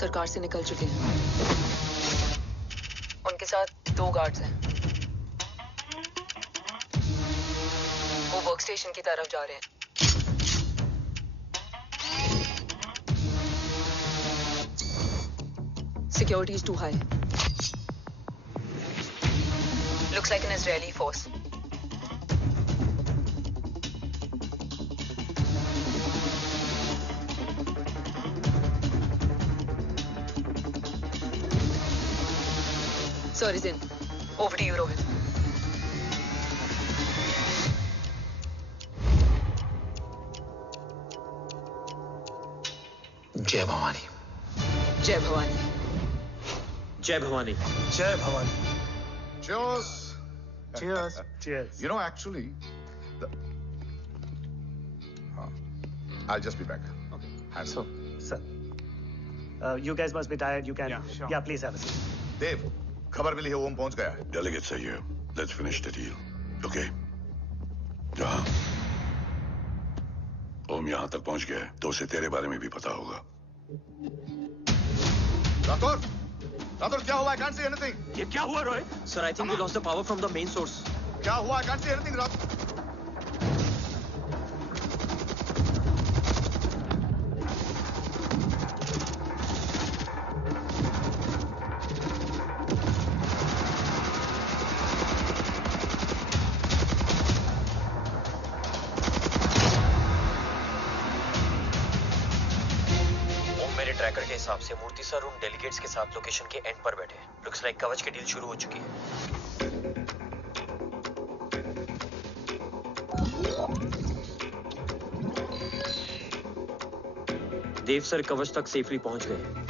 सरकार से निकल चुके हैं। उनके साथ 2 गार्ड्स हैं। वो वर्क स्टेशन की तरफ जा रहे हैं। Security is too high. Looks like an Israeli force. Sir is in. Over to you, Rohit. जय भवानी। जय भवानी। जय भवानी। जय Bhavani. Cheers. Cheers. Cheers. You know, actually, I'll just be back. Okay. Hands So, sir, you guys must be tired. You can. Yeah, sure. Yeah, please have a seat. Dave, खबर मिली है ओम पहुंच गया है। Delegates are here. Let's finish the deal. Okay? जहाँ ओम यहाँ तक पहुंच गया है तो उसे तेरे बारे में भी पता होगा। राठौर, राठौर क्या हुआ? I can't see anything. ये क्या हुआ Rohit? Sir, I think we lost the power from the main source. क्या हुआ? I can't see anything. Rathore. Tracker के हिसाब से मूर्ति सर उन डेलीगेट्स के साथ लोकेशन के एंड पर बैठे हैं। लुक्स लाइक कवच की डील शुरू हो चुकी है। देव सर कवच तक सेफली पहुंच गए।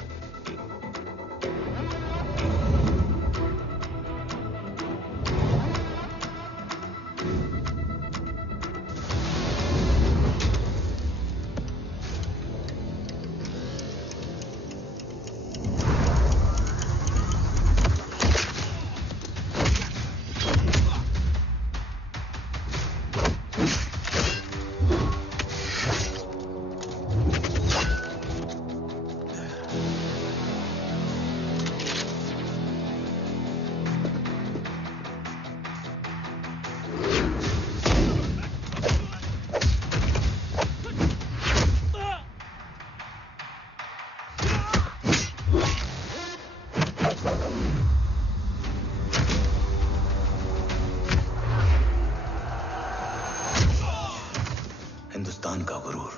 हिंदुस्तान का गुरूर।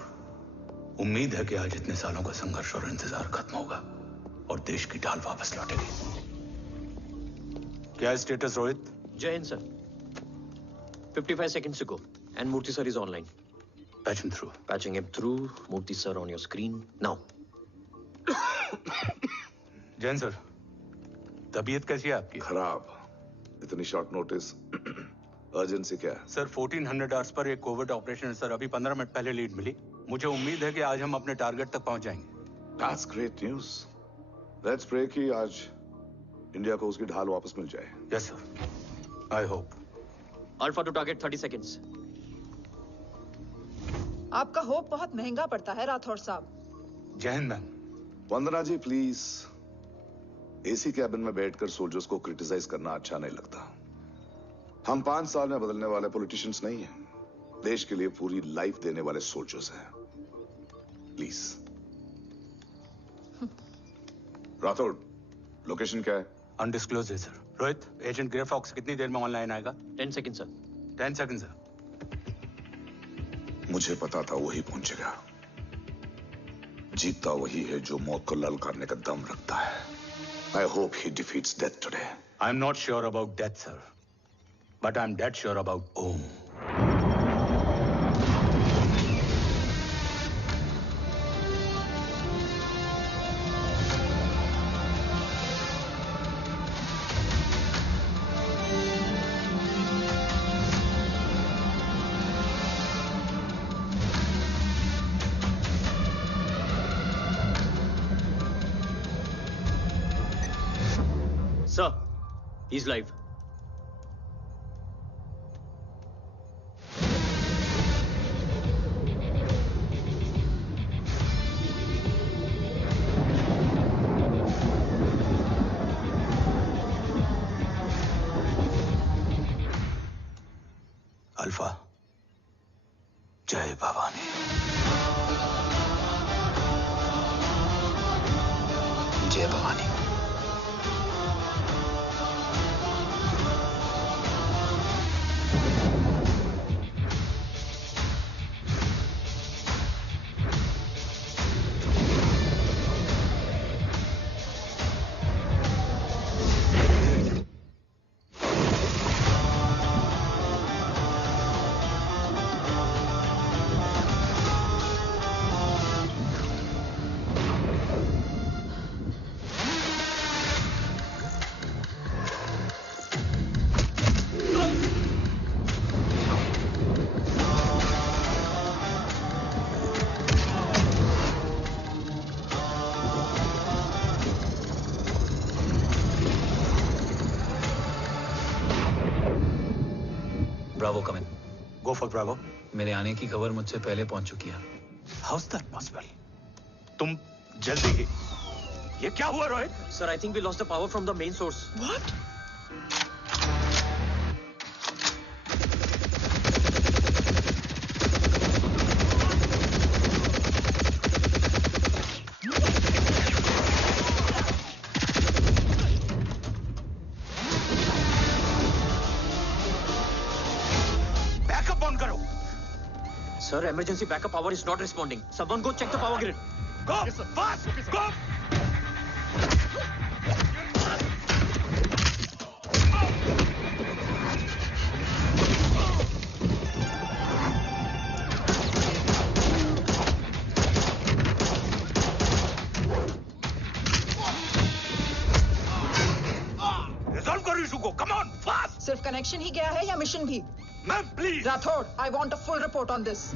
उम्मीद है कि आज इतने सालों का संघर्ष और इंतजार खत्म होगा और देश की ढाल वापस लौटेगी। क्या है स्टेटस रोहित? जय Hind sir. 55 seconds ago and Murthy sir is online. Patch him through. Patching him through. Murthy sir on your screen now. Jain sir, तबीयत कैसी है आपकी? खराब। इतनी शॉर्ट नोटिस। अर्जेंसी क्या है? सर 1400 आवर्स पर एक कोविड ऑपरेशन है सर। अभी 15 मिनट पहले लीड मिली। मुझे उम्मीद है कि आज हम अपने टारगेट तक पहुंच जाएंगे। That's great news. Let's pray कि आज इंडिया को उसकी ढाल वापस मिल जाए। Yes sir. I hope. Alpha to target 30 seconds. आपका होप बहुत महंगा पड़ता है राठौर साहब। जय हिंद ma'am. Vandana ji please, AC cabin में बैठकर सोल्जर्स को क्रिटिसाइज करना अच्छा नहीं लगता। हम 5 साल में बदलने वाले पॉलिटिशियंस नहीं हैं, देश के लिए पूरी लाइफ देने वाले सोल्जर्स हैं। प्लीज। राठौड़, लोकेशन क्या है? अनडिस्क्लोज है sir. Rohit, agent grey fox कितनी देर में ऑनलाइन आएगा? 10 seconds सर। 10 seconds sir. मुझे पता था वही पहुंचेगा। जीतता वही है जो मौत को ललकारने का दम रखता है। I hope he defeats death today. I'm not sure about death, sir. But I'm dead sure about Om. Sir, he's live. Alpha, जय भवानी। जय Bhavani. Bravo come in. Go for bravo. मेरे आने की खबर मुझसे पहले पहुंच चुकी है। How is that possible? तुम जल्दी ही। ये क्या हुआ Rohit? Sir, I think we lost the power from the main source. What? Backup on करो। Sir, emergency backup power is not responding. Someone go check the power grid. Go! Fast! Go! Resolve करो issue को। Come on, fast! सिर्फ connection ही गया है या mission भी? Ma'am, please. Rathore, I want a full report on this.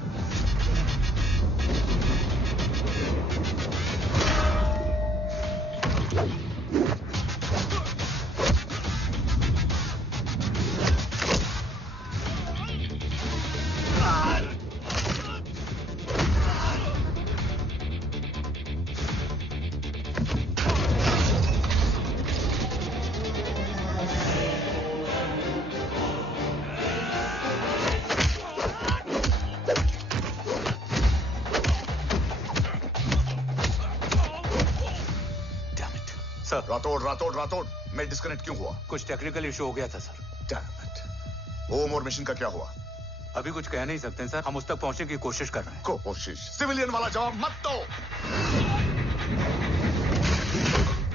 Sir, Rathore मैं disconnect क्यों हुआ? कुछ टेक्निकल इशू हो गया था सर। Damn it. ओम और मिशन का क्या हुआ? अभी कुछ कह नहीं सकते सर। हम उस तक पहुंचने की कोशिश कर रहे हैं। कोशिश? सिविलियन वाला जवाब मत दो।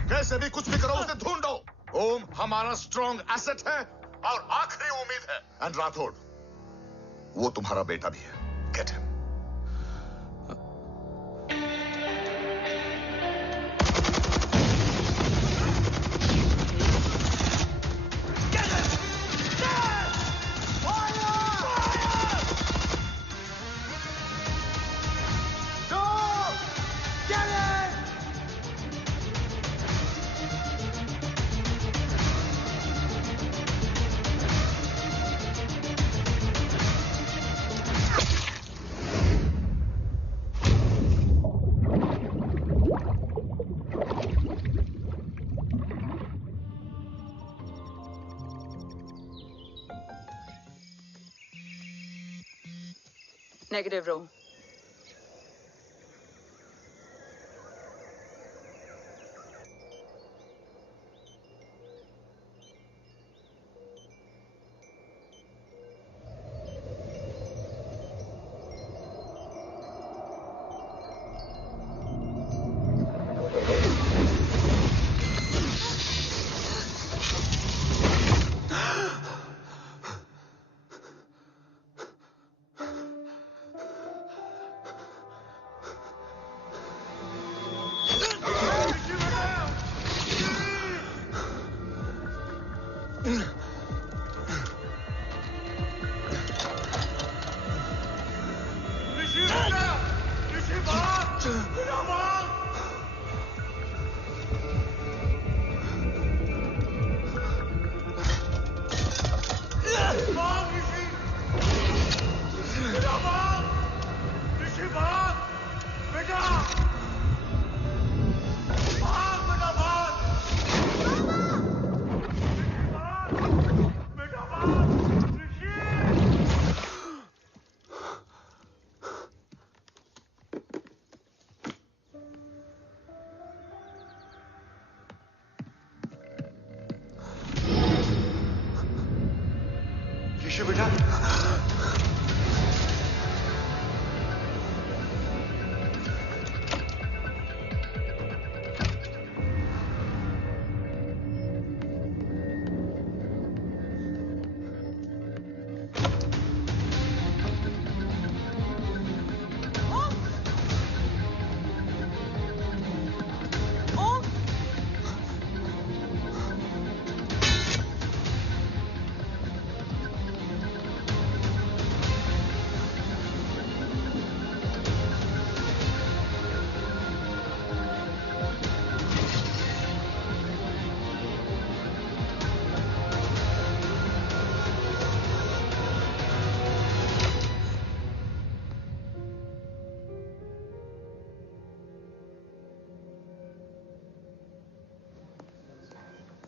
कैसे भी कुछ भी करो, उसे ढूंढो। ओम हमारा स्ट्रॉन्ग एसेट है और आखिरी उम्मीद है। एंड राठौड़, वो तुम्हारा बेटा भी है। Get him. Negative, Ro.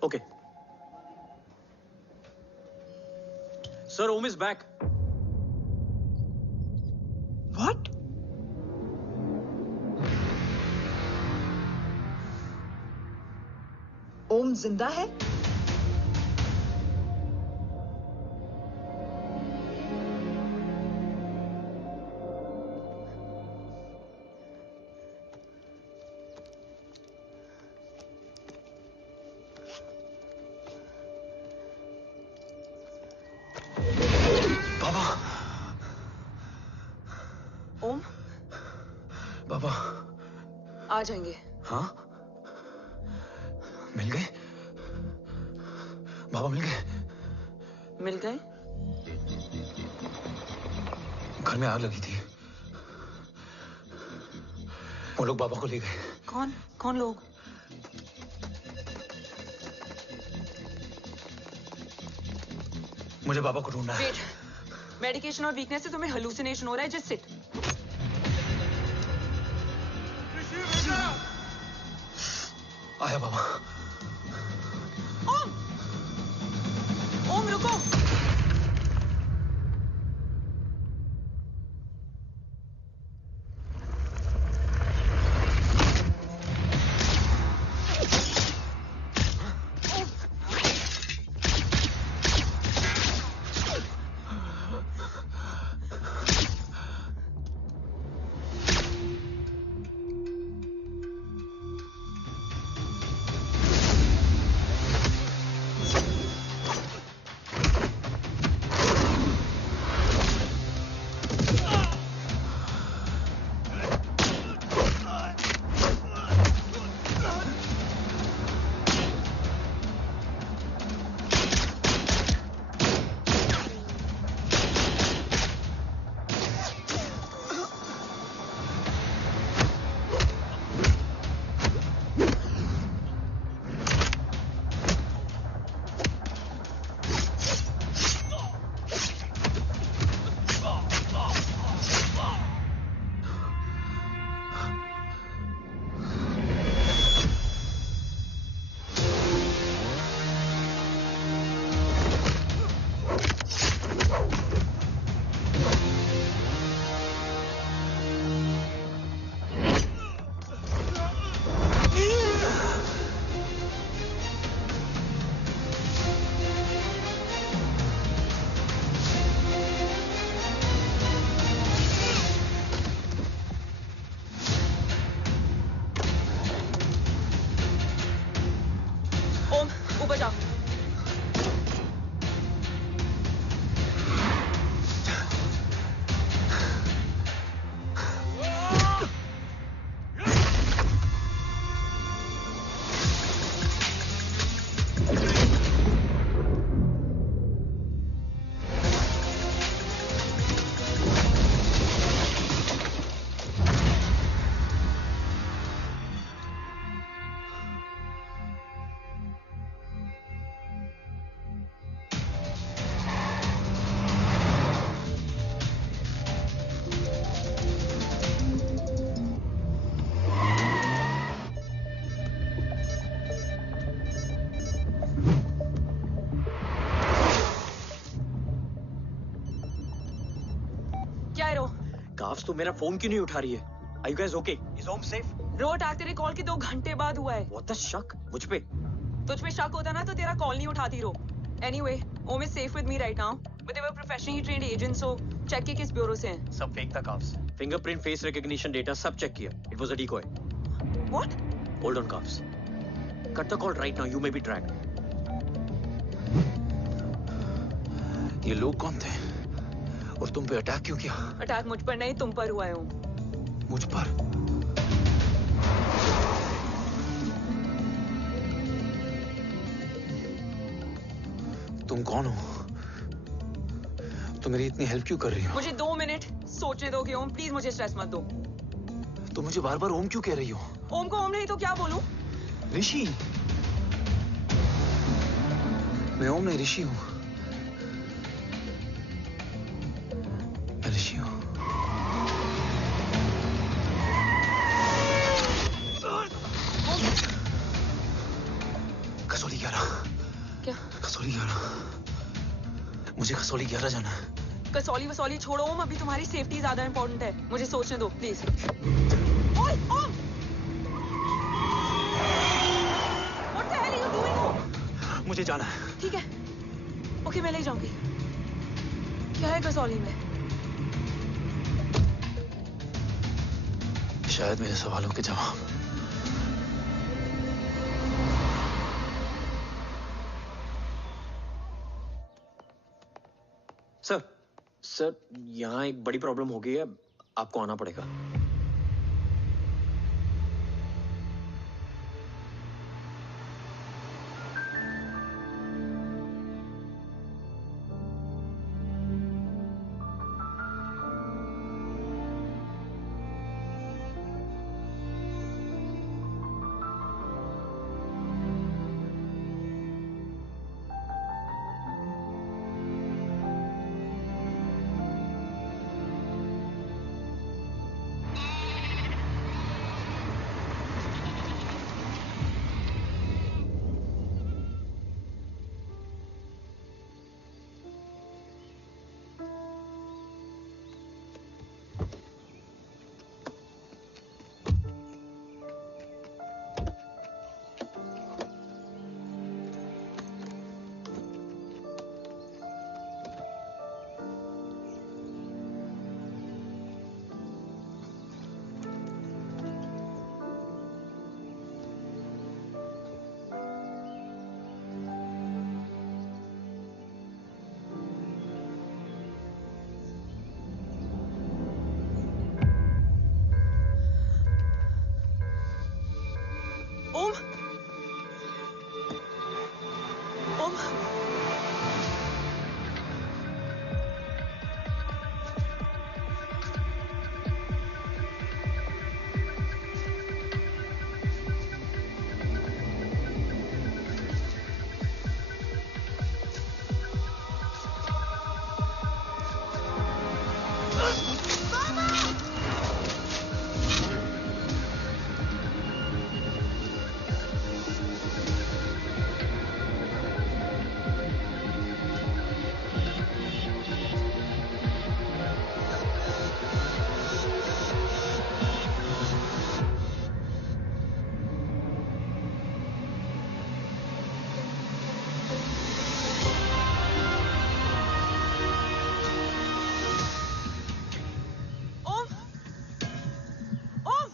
Okay. Sir, Om is back. What? ओम जिंदा है? ओम बाबा आ जाएंगे। हाँ मिल गए बाबा, मिल गए। मिल गए? घर में आग लगी थी, वो लोग बाबा को ले गए। कौन कौन लोग? मुझे बाबा को ढूंढना है। वेट, मेडिकेशन और वीकनेस से तुम्हें हेलुसिनेशन हो रहा है। Just sit. आया बाबा। ओम, ओम रुको। ऊपर जाओ। काफ्स तो मेरा फोन क्यों नहीं उठा रही है? Are you guys okay? Is Om safe? रो अटैक तेरे कॉल के 2 घंटे बाद हुआ है। What the शक? मुझ पे? तुझ पे शक होता ना तो तेरा कॉल नहीं उठाती रो। Anyway, Om is safe with me right now. But they were professionally trained agents, so check के किस ब्यूरो से हैं? सब फेक था carbs. Fingerprint, face recognition data सब चेक किया। It was a decoy. What? Hold on carbs. Cut the call right now. You may be tracked. ये लोग कौन थे? और तुम पे अटैक क्यों किया? अटैक मुझ पर नहीं, तुम पर हुआ है। मुझ पर? तुम कौन हो? तुम मेरी इतनी हेल्प क्यों कर रही हो? मुझे 2 मिनट सोचने दोगे ओम? प्लीज मुझे स्ट्रेस मत दो। तुम मुझे बार बार ओम क्यों कह रही हो? ओम को ओम नहीं तो क्या बोलूं? ऋषि। मैं ओम नहीं, ऋषि हूं। मैं ऋषि हूं। कसौली 11। मुझे कसौली ग्यारह जाना है। कसौली वसौली छोड़ो ओम, अभी तुम्हारी सेफ्टी ज्यादा इंपॉर्टेंट है। मुझे सोचने दो प्लीज। ओए Om, what the hell are you doing Om? मुझे जाना है। ठीक है, ओके मैं ले जाऊंगी। क्या है कसौली में? शायद मेरे सवालों के जवाब। सर यहाँ एक बड़ी प्रॉब्लम हो गई है, आपको आना पड़ेगा। ओम, ओम, ओम, ओम।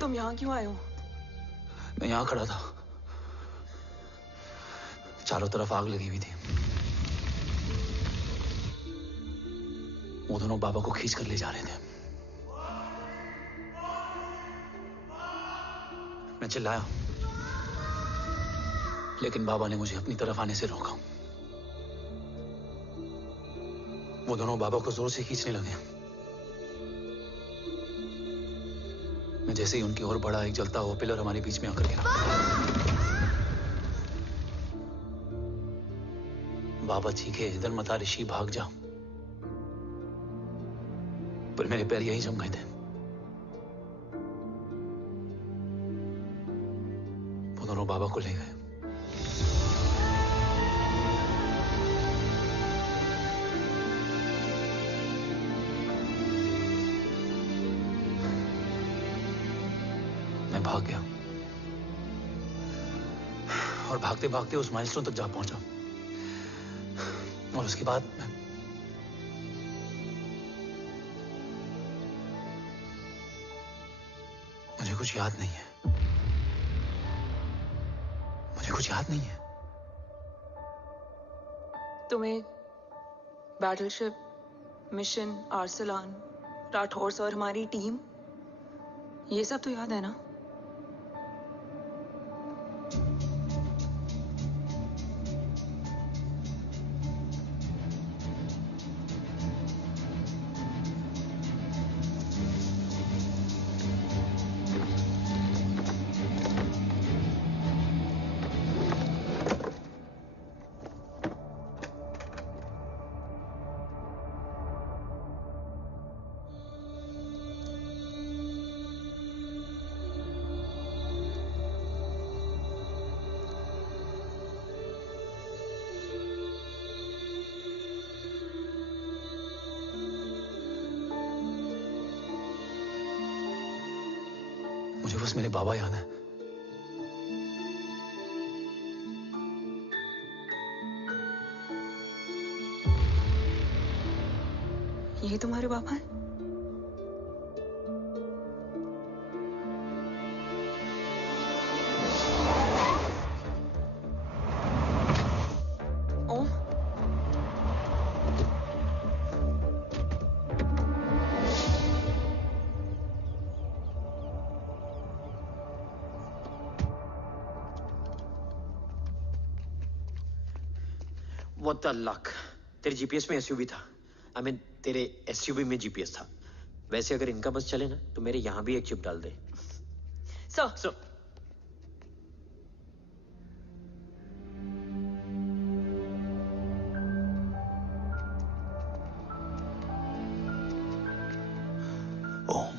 तुम यहाँ क्यों आए हो? मैं यहाँ खड़ा था, चारों तरफ आग लगी हुई थी। वो दोनों बाबा को खींच कर ले जा रहे थे। मैं चिल्लाया, लेकिन बाबा ने मुझे अपनी तरफ आने से रोका। वो दोनों बाबा को जोर से खींचने लगे। मैं जैसे ही उनकी ओर बढ़ा, एक जलता हुआ पिलर हमारे बीच में आकर गिरा। बाबा चीखे, इधर मत आ ऋषि, भाग जा। पर मेरे पैर यहीं जम गए थे। वो दोनों बाबा को ले गए। मैं भाग गया और भागते भागते उस माइलस्टोन तक जा पहुंचा। और उसके बाद मुझे कुछ याद नहीं है। मुझे कुछ याद नहीं है। तुम्हें बैटलशिप, मिशन, आर्सलान, राठौर और हमारी टीम, ये सब तो याद है ना? बस मेरे बाबा ही आना है। ये तुम्हारे पापा हैं? ओम, What the luck? तेरे जीपीएस में एसयूवी था। I mean, तेरे एसयूवी में जीपीएस था। वैसे अगर इनका बस चले ना तो मेरे यहाँ भी एक चिप डाल दे। सर। ओम,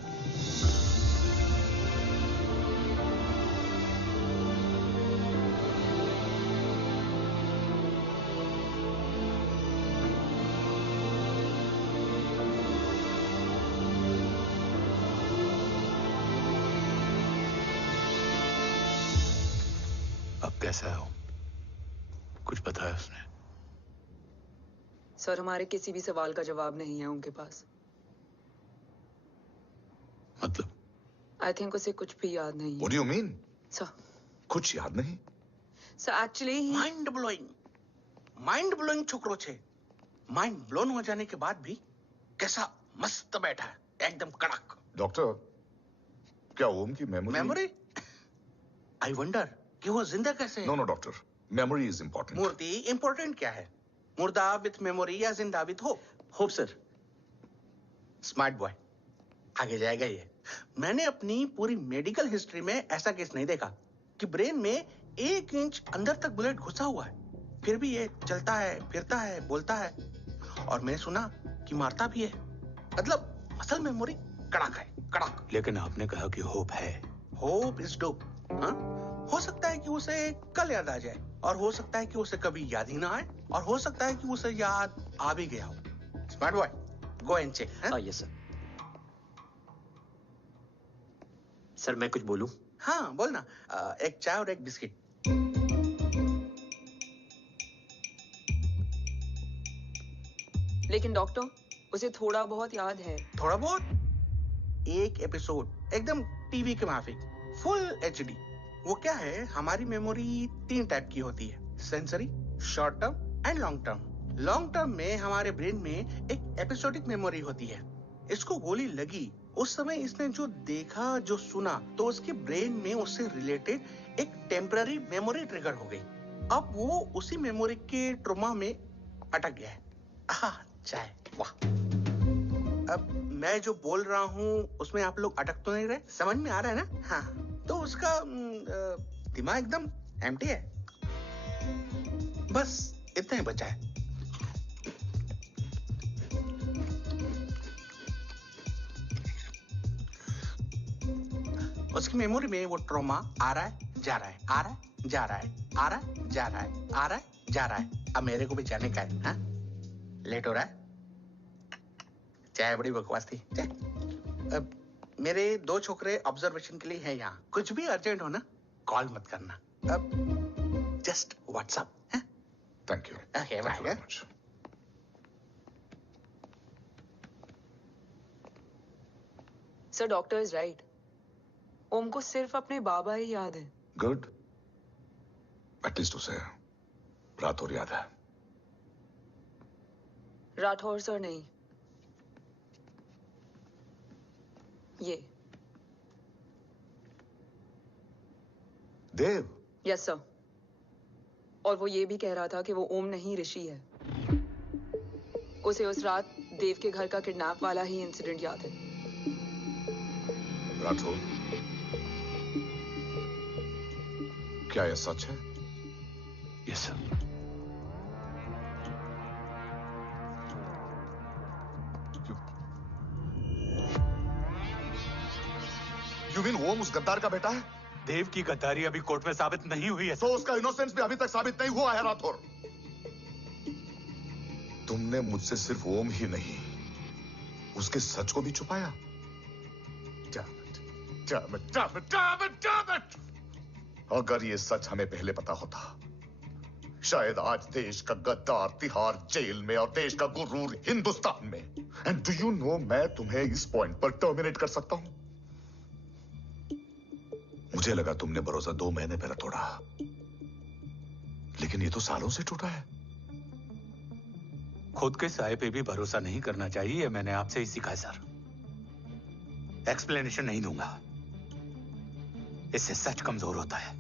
अब कैसा है ओम? कुछ बताया उसने? सर, हमारे किसी भी सवाल का जवाब नहीं है उनके पास। मतलब? आई थिंक उसे कुछ भी याद नहीं What है। do you mean? सर, कुछ याद नहीं? सर एक्चुअली माइंड ब्लोइंग छोकरो छे। माइंड ब्लोन हो जाने के बाद भी कैसा मस्त बैठा है, एकदम कड़क। डॉक्टर, क्या ओम की मेमोरी? आई वंडर कि वो जिंदा कैसे है। No doctor, memory is important. मूर्ति इंपॉर्टेंट क्या है? मुर्दा विथ मेमोरी या जिंदा with hope? Hope sir. Smart boy, आगे जाएगा ये। मैंने अपनी पूरी मेडिकल हिस्ट्री में ऐसा केस नहीं देखा कि ब्रेन में 1 इंच अंदर तक बुलेट घुसा हुआ है, फिर भी ये चलता है, फिरता है, बोलता है, और मैंने सुना कि मारता भी है। मतलब असल मेमोरी कड़क है, कड़क। लेकिन आपने कहा कि होप है। Hope is dope. हाँ? हो सकता है कि उसे कल याद आ जाए, और हो सकता है कि उसे कभी याद ही ना आए, और हो सकता है कि उसे याद आ भी गया हो। Smart boy, go and check. Yes sir. Sir मैं कुछ बोलूं? हाँ बोल ना। एक चाय और एक बिस्किट। लेकिन डॉक्टर, उसे थोड़ा बहुत याद है। थोड़ा बहुत? एक एपिसोड एकदम टीवी के माफिक, फुल एचडी। वो क्या है, हमारी मेमोरी 3 टाइप की होती है, sensory, short term and long term. Long term में हमारे ब्रेन में एक एपिसोडिक मेमोरी होती है। इसको गोली लगी, उस समय इसने जो देखा, जो सुना, तो उसके ब्रेन में उससे रिलेटेड एक टेम्पररी मेमोरी ट्रिगर हो गई। अब वो उसी मेमोरी के ट्रॉमा में अटक गया है। चाय, वाह। अब मैं जो बोल रहा हूँ उसमें आप लोग अटक तो नहीं रहे? समझ में आ रहा है ना? हाँ, तो उसका दिमाग एकदम एम्प्टी है। बस इतना ही बचा है। उसकी मेमोरी में वो ट्रॉमा आ रहा है, जा रहा है, आ रहा है, जा रहा है, आ रहा है, जा रहा है, आ रहा है, जा रहा है। अब मेरे को भी जाने का है। हाँ? लेट हो रहा है? चाय बड़ी बकवास थी। अब मेरे 2 छोकरे ऑब्जर्वेशन के लिए हैं यहाँ। कुछ भी अर्जेंट हो ना, कॉल मत करना। अब just WhatsApp. Thank you. Okay, bye. Sir, doctor is right. Om को सिर्फ अपने बाबा ही याद है। गुड, एटलीस्ट उसे रातौर याद है। राठौर सर नहीं, ये देव। Yes sir. और वो ये भी कह रहा था कि वो ओम नहीं, ऋषि है। उसे उस रात देव के घर का किडनैप वाला ही इंसिडेंट याद है। राठौर, क्या यह सच है? Yes sir. यू मीन ओम उस गद्दार का बेटा है? देव की गद्दारी अभी कोर्ट में साबित नहीं हुई है। तो उसका इनोसेंस भी अभी तक साबित नहीं हुआ है राठौर। तुमने मुझसे सिर्फ ओम ही नहीं, उसके सच को भी छुपाया। Damn it, damn it, damn it, damn it! अगर ये सच हमें पहले पता होता, शायद आज देश का गद्दार तिहाड़ जेल में और देश का गुरूर हिंदुस्तान में। एंड डू यू नो, मैं तुम्हें इस पॉइंट पर टर्मिनेट कर सकता हूं। मुझे लगा तुमने भरोसा 2 महीने पहले तोड़ा, लेकिन ये तो सालों से टूटा है। खुद के साए पे भी भरोसा नहीं करना चाहिए, मैंने आपसे ही सीखा सर। एक्सप्लेनेशन नहीं दूंगा, इससे सच कमजोर होता है।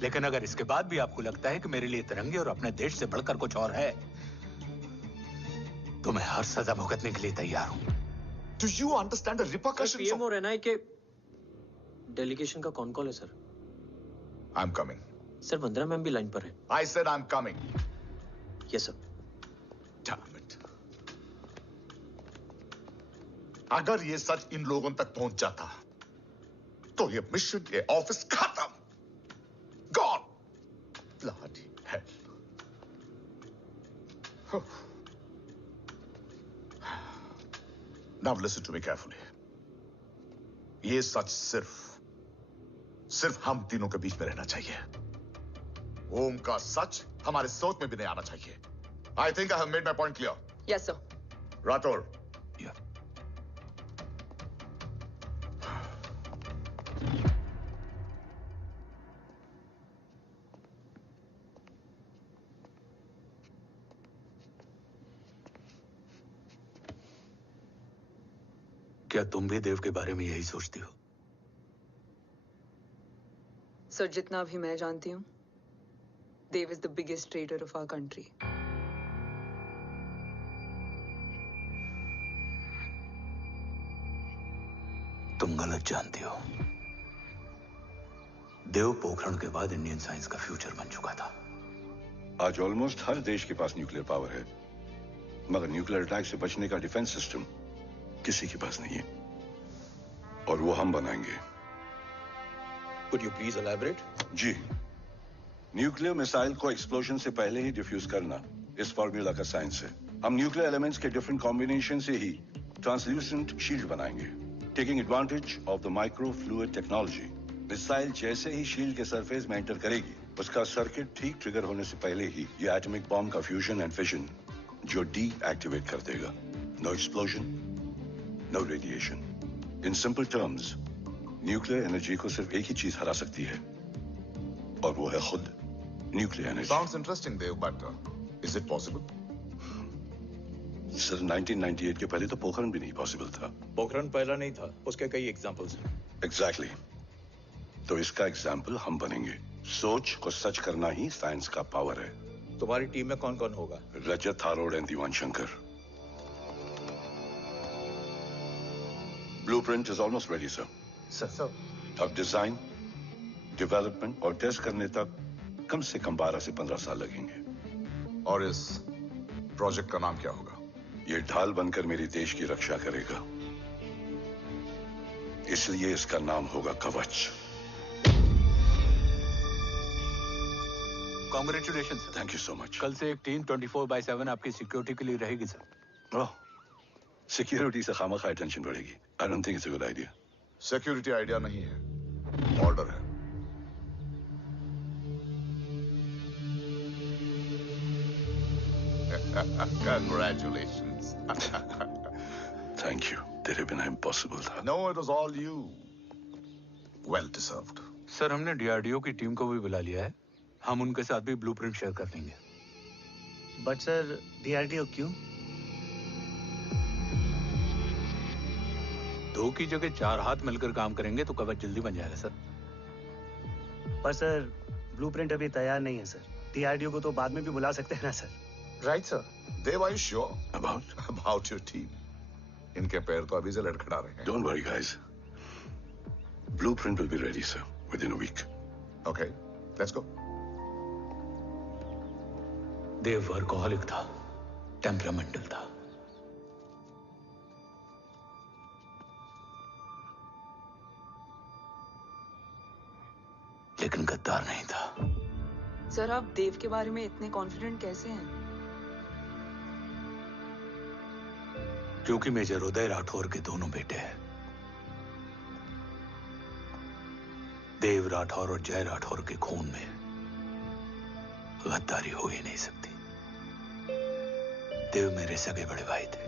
लेकिन अगर इसके बाद भी आपको लगता है कि मेरे लिए तिरंगे और अपने देश से बढ़कर कुछ और है, तो मैं हर सजा भुगतने के लिए तैयार हूं। Do you understand the repercussions PM of... और एनआई के डेलीगेशन का कौन कॉल है sir? I'm coming. Sir Vandana ma'am भी लाइन पर है। I said I'm coming. Yes sir. Damn it. अगर ये सच इन लोगों तक पहुंच जाता, तो ये मिशन, ये ऑफिस खत्म। Gone. Bloody hell. Now listen to me carefully. ये सच सिर्फ हम तीनों के बीच में रहना चाहिए। ओम का सच हमारे सोच में भी नहीं आना चाहिए। I think I have made my point clear. Yes, sir. Rathore. Yeah. क्या तुम भी देव के बारे में यही सोचती हो? सर, जितना भी मैं जानती हूँ, Dev is the biggest trader of our country. तुम गलत जानती हो। देव पोखरण के बाद इंडियन साइंस का फ्यूचर बन चुका था। आज ऑलमोस्ट हर देश के पास न्यूक्लियर पावर है, मगर न्यूक्लियर अटैक से बचने का डिफेंस सिस्टम किसी के पास नहीं है, और वो हम बनाएंगे। Could you please elaborate? जी, न्यूक्लियर मिसाइल को एक्सप्लोजन से पहले ही डिफ्यूज करना इस फॉर्मूला का साइंस है। हम न्यूक्लियर एलिमेंट्स के डिफरेंट कॉम्बिनेशन से ही ट्रांसल्यूसेंट शील्ड बनाएंगे, taking advantage of the micro fluid technology. Missile जैसे ही शील्ड के सरफेस में एंटर करेगी, उसका सर्किट ठीक ट्रिगर होने से पहले ही ये एटॉमिक बॉम्ब का फ्यूजन एंड फिशन जो डीएक्टिवेट कर देगा। No explosion, no radiation. In simple terms, nuclear energy को सिर्फ एक ही चीज हरा सकती है, और वो है खुद nuclear energy. Sounds interesting, Dev, but is it possible? Sir, 1998 के पहले तो पोखरण भी नहीं पॉसिबल था। पोखरण पहला नहीं था, उसके कई एग्जांपल्स हैं। एग्जैक्टली। तो इसका एग्जाम्पल हम बनेंगे। सोच को सच करना ही साइंस का पावर है। तुम्हारी टीम में कौन कौन होगा? Rajat Tharod and Diwan Shankar. Blueprint is almost ready sir. Sir, अब डिजाइन, डेवलपमेंट और टेस्ट करने तक कम से कम 12 से 15 साल लगेंगे। और इस प्रोजेक्ट का नाम क्या होगा? ये ढाल बनकर मेरे देश की रक्षा करेगा, इसलिए इसका नाम होगा कवच। Congratulation sir. Thank you so much. कल से एक टीम 24/7 आपकी सिक्योरिटी के लिए रहेगी सर। ओह, सिक्योरिटी से खामखा टेंशन बढ़ेगी। I don't think it's a good idea. Security idea नहीं है, ऑर्डर है। Congratulations. Thank you. तेरे बिना इम्पॉसिबल था। No, it was all you. Well deserved. Sir, हमने डीआरडीओ की टीम को भी बुला लिया है। हम उनके साथ भी ब्लूप्रिंट शेयर कर देंगे। बट सर, डीआरडीओ क्यों? 2 की जगह 4 हाथ मिलकर काम करेंगे तो कवच जल्दी बन जाएगा सर। पर सर, ब्लूप्रिंट अभी तैयार नहीं है सर। डीआरडीओ को तो बाद में भी बुला सकते हैं ना sir? Right sir. Dev, are you sure About? about your team? इनके पैर तो अभी से लड़खड़ा रहे हैं। Don't worry, guys. Blueprint will be ready, sir, within a week. Okay, let's go. Dev workaholic था, टेम्परामेंटल था। लेकिन गद्दार नहीं था। सर, आप देव के बारे में इतने कॉन्फिडेंट कैसे हैं? क्योंकि मेजर उदय राठौर के दोनों बेटे हैं। देव राठौर और जय राठौर के खून में गद्दारी हो ही नहीं सकती। देव मेरे सगे बड़े भाई थे।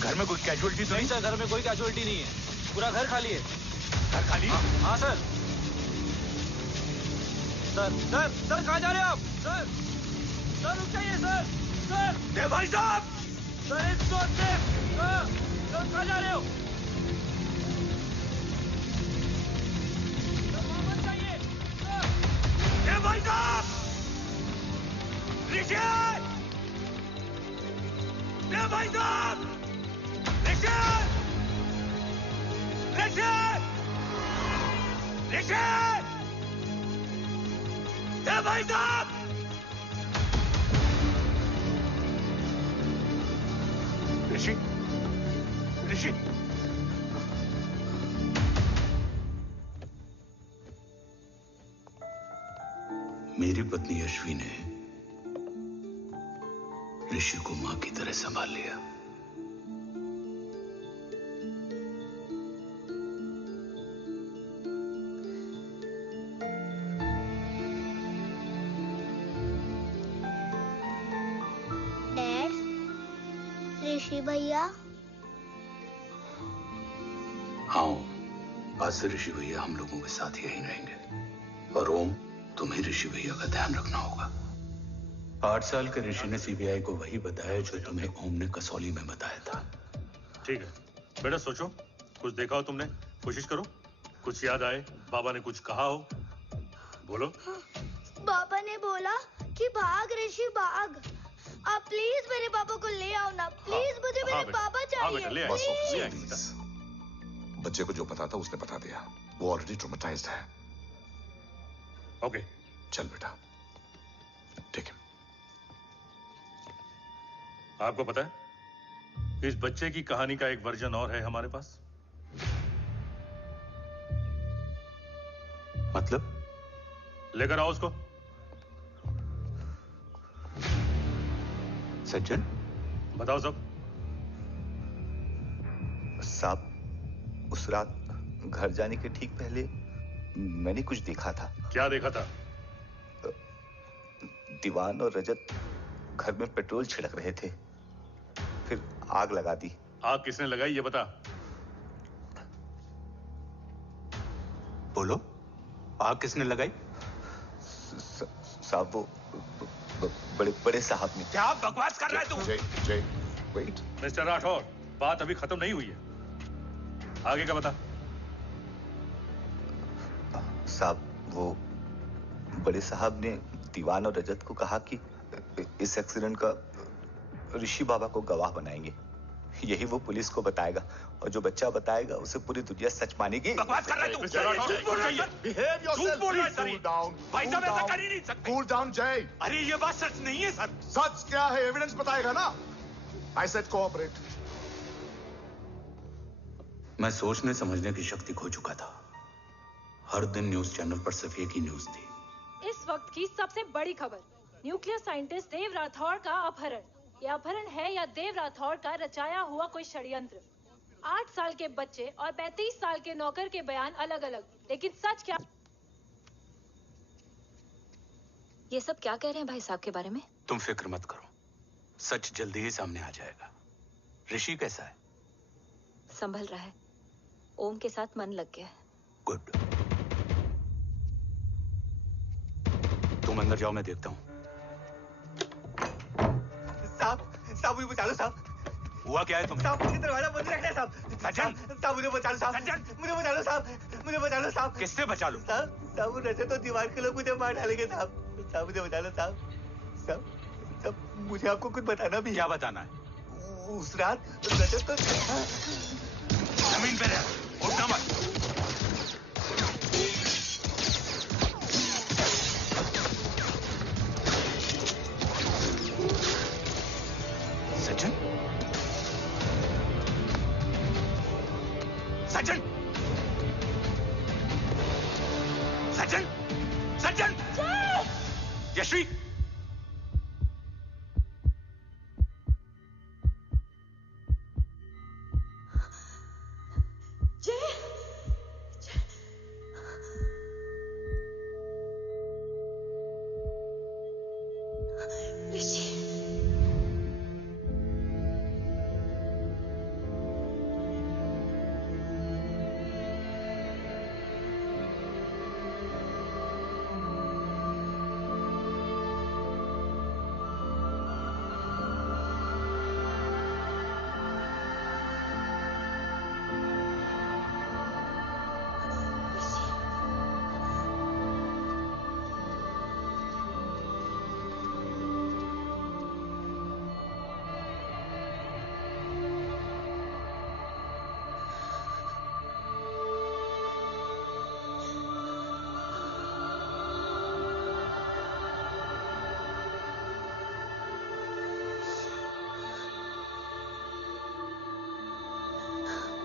घर में कोई कैजुअलिटी तो नहीं? सर, घर में कोई कैजुअलिटी नहीं है, पूरा घर खाली है। घर खाली? हाँ सर। सर सर सर, कहाँ जा रहे हैं आप? सर सर, रुक जाइए सर। सर देव भाई साहब! Sir, it's not safe. Sir कहाँ जा रहे हो? सर, वापस जाइए। सर देव भाई साहब! ऋषि! देव भाई साहब! ऋषि! ऋषि! ऋषि! देव भाई साहब! ऋषि! ऋषि! मेरी पत्नी यशवी ने ऋषि को मां की तरह संभाल लिया। डैड, ऋषि भैया। हाँ, आज से ऋषि भैया हम लोगों के साथ यहीं रहेंगे। और ओम, तुम्हें ऋषि भैया का ध्यान रखना होगा। 8 साल के ऋषि ने सीबीआई को वही बताया जो तुम्हें ओम ने कसौली में बताया था। ठीक है बेटा, सोचो, कुछ देखा हो तुमने, कोशिश करो, कुछ याद आए, बाबा ने कुछ कहा हो, बोलो। पापा ने बोला कि भाग ऋषि भाग। आप प्लीज मेरे पापा को ले आओ ना, प्लीज। मुझे मेरे पापा चाहिए। प्लीज। बच्चे को जो पता था उसने बता दिया। वो ऑलरेडी ट्रॉमेटाइज्ड है। ओके, चल बेटा, ठीक है। आपको पता है, इस बच्चे की कहानी का एक वर्जन और है हमारे पास। मतलब? लेकर आओ उसको। सज्जन, बताओ सब। साहब, उस रात घर जाने के ठीक पहले मैंने कुछ देखा था। क्या देखा था? दीवान और रजत घर में पेट्रोल छिड़क रहे थे, फिर आग लगा दी। आग किसने लगाई ये बता। बोलो, आग किसने लगाई? साहब, वो बड़े बड़े साहब ने। क्या बकवास कर रहा है तू? जय, वेट। मिस्टर राठौर, बात अभी खत्म नहीं हुई है, आगे का बता। साहब, वो बड़े साहब ने दीवान और रजत को कहा कि इस एक्सीडेंट का ऋषि बाबा को गवाह बनाएंगे। यही वो पुलिस को बताएगा, और जो बच्चा बताएगा उसे पूरी दुनिया सच मानेगी। बकवास कर रहा है तू? भाई साहब, ऐसा कर ही नहीं सकते। कूल डाउन जय। अरे ये बात सच नहीं है सर। सच क्या है? एविडेंस बताएगा ना। I said cooperate. मैं सोचने समझने की शक्ति खो चुका था। हर दिन न्यूज चैनल पर सिर्फ एक ही न्यूज थी। इस वक्त की सबसे बड़ी खबर, न्यूक्लियर साइंटिस्ट देव राठौर का अपहरण। यह अपहरण है या देव राठौर का रचाया हुआ कोई षड्यंत्र। 8 साल के बच्चे और 35 साल के नौकर के बयान अलग अलग, लेकिन सच क्या? ये सब क्या कह रहे हैं भाई साहब के बारे में? तुम फिक्र मत करो, सच जल्दी ही सामने आ जाएगा। ऋषि कैसा है? संभल रहा है। ओम के साथ मन लग गया है। गुड। तुम अंदर जाओ, मैं देखता हूँ। साहब, मुझे बचा लो साहब। हुआ क्या है तुम्हें? साहब, मुझे दरवाजा बंद रखना है साहब। सज्जन, साहब मुझे बचा लो साहब। सज्जन, मुझे बचा लो साहब। मुझे बचा लो साहब। किससे बचा लो? साहब, वो रजत तो दीवार के लोग मुझे मार डालेंगे साहब। साहब, मुझे बचा लो साहब। साहब, मुझे आपको कुछ बताना भी है। क्या बताना है? उस रात रजत तो जमीन पे रह, उठना मत। सज्जन, सज्जन, यशवी,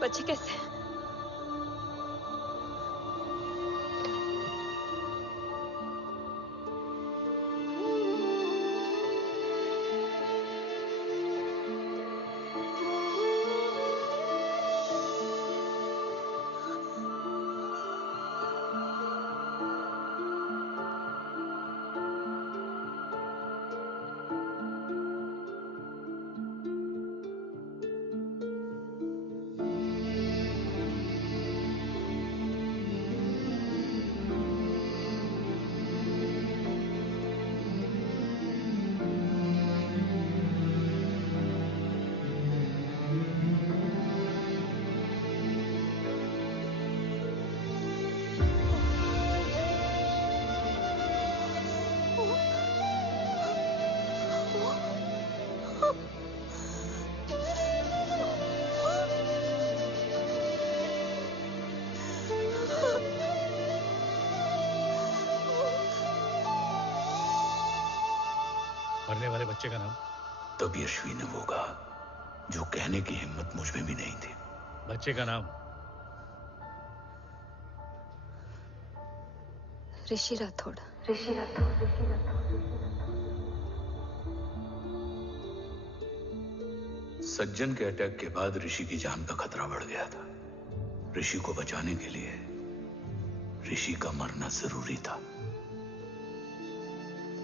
बच्चे कैसे हैं? मरने वाले बच्चे का नाम? तब यशवी ने वो कहा जो कहने की हिम्मत मुझ में भी नहीं थी। बच्चे का नाम? ऋषि राठौड़। सज्जन के अटैक के बाद ऋषि की जान का खतरा बढ़ गया था। ऋषि को बचाने के लिए ऋषि का मरना जरूरी था।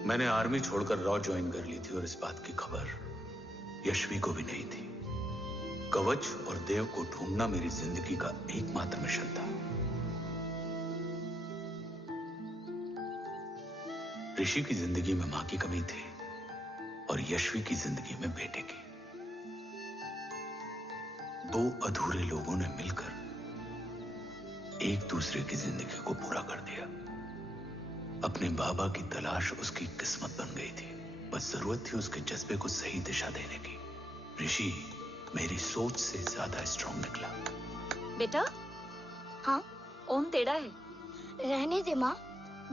मैंने आर्मी छोड़कर रॉ ज्वाइन कर ली थी और इस बात की खबर यशवी को भी नहीं थी। कवच और देव को ढूंढना मेरी जिंदगी का एकमात्र मिशन था। ऋषि की जिंदगी में मां की कमी थी और यशवी की जिंदगी में बेटे की। दो अधूरे लोगों ने मिलकर एक दूसरे की जिंदगी को पूरा कर दिया। अपने बाबा की तलाश उसकी किस्मत बन गई थी। बस जरूरत थी उसके जज्बे को सही दिशा देने की। ऋषि मेरी सोच से ज्यादा स्ट्रांग निकला। बेटा? हाँ? ओम टेढ़ा है। रहने दे माँ,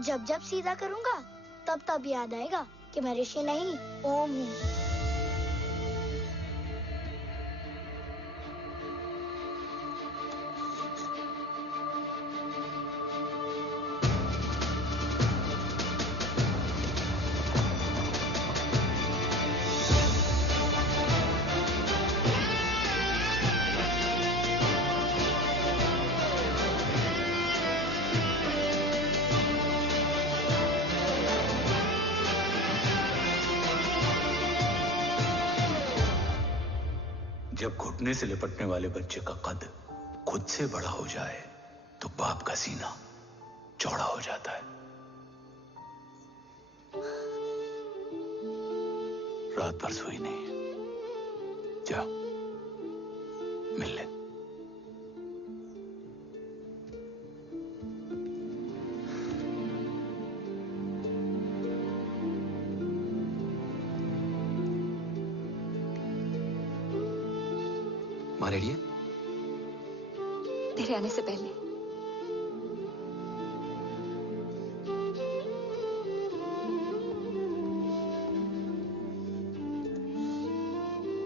जब जब सीधा करूंगा तब तब याद आएगा कि मैं ऋषि नहीं ओम हूँ। जब घुटने से लिपटने वाले बच्चे का कद खुद से बड़ा हो जाए तो बाप का सीना चौड़ा हो जाता है। रात भर सोई नहीं। जा मिल ले। माँ रेडी है? तेरे आने से पहले।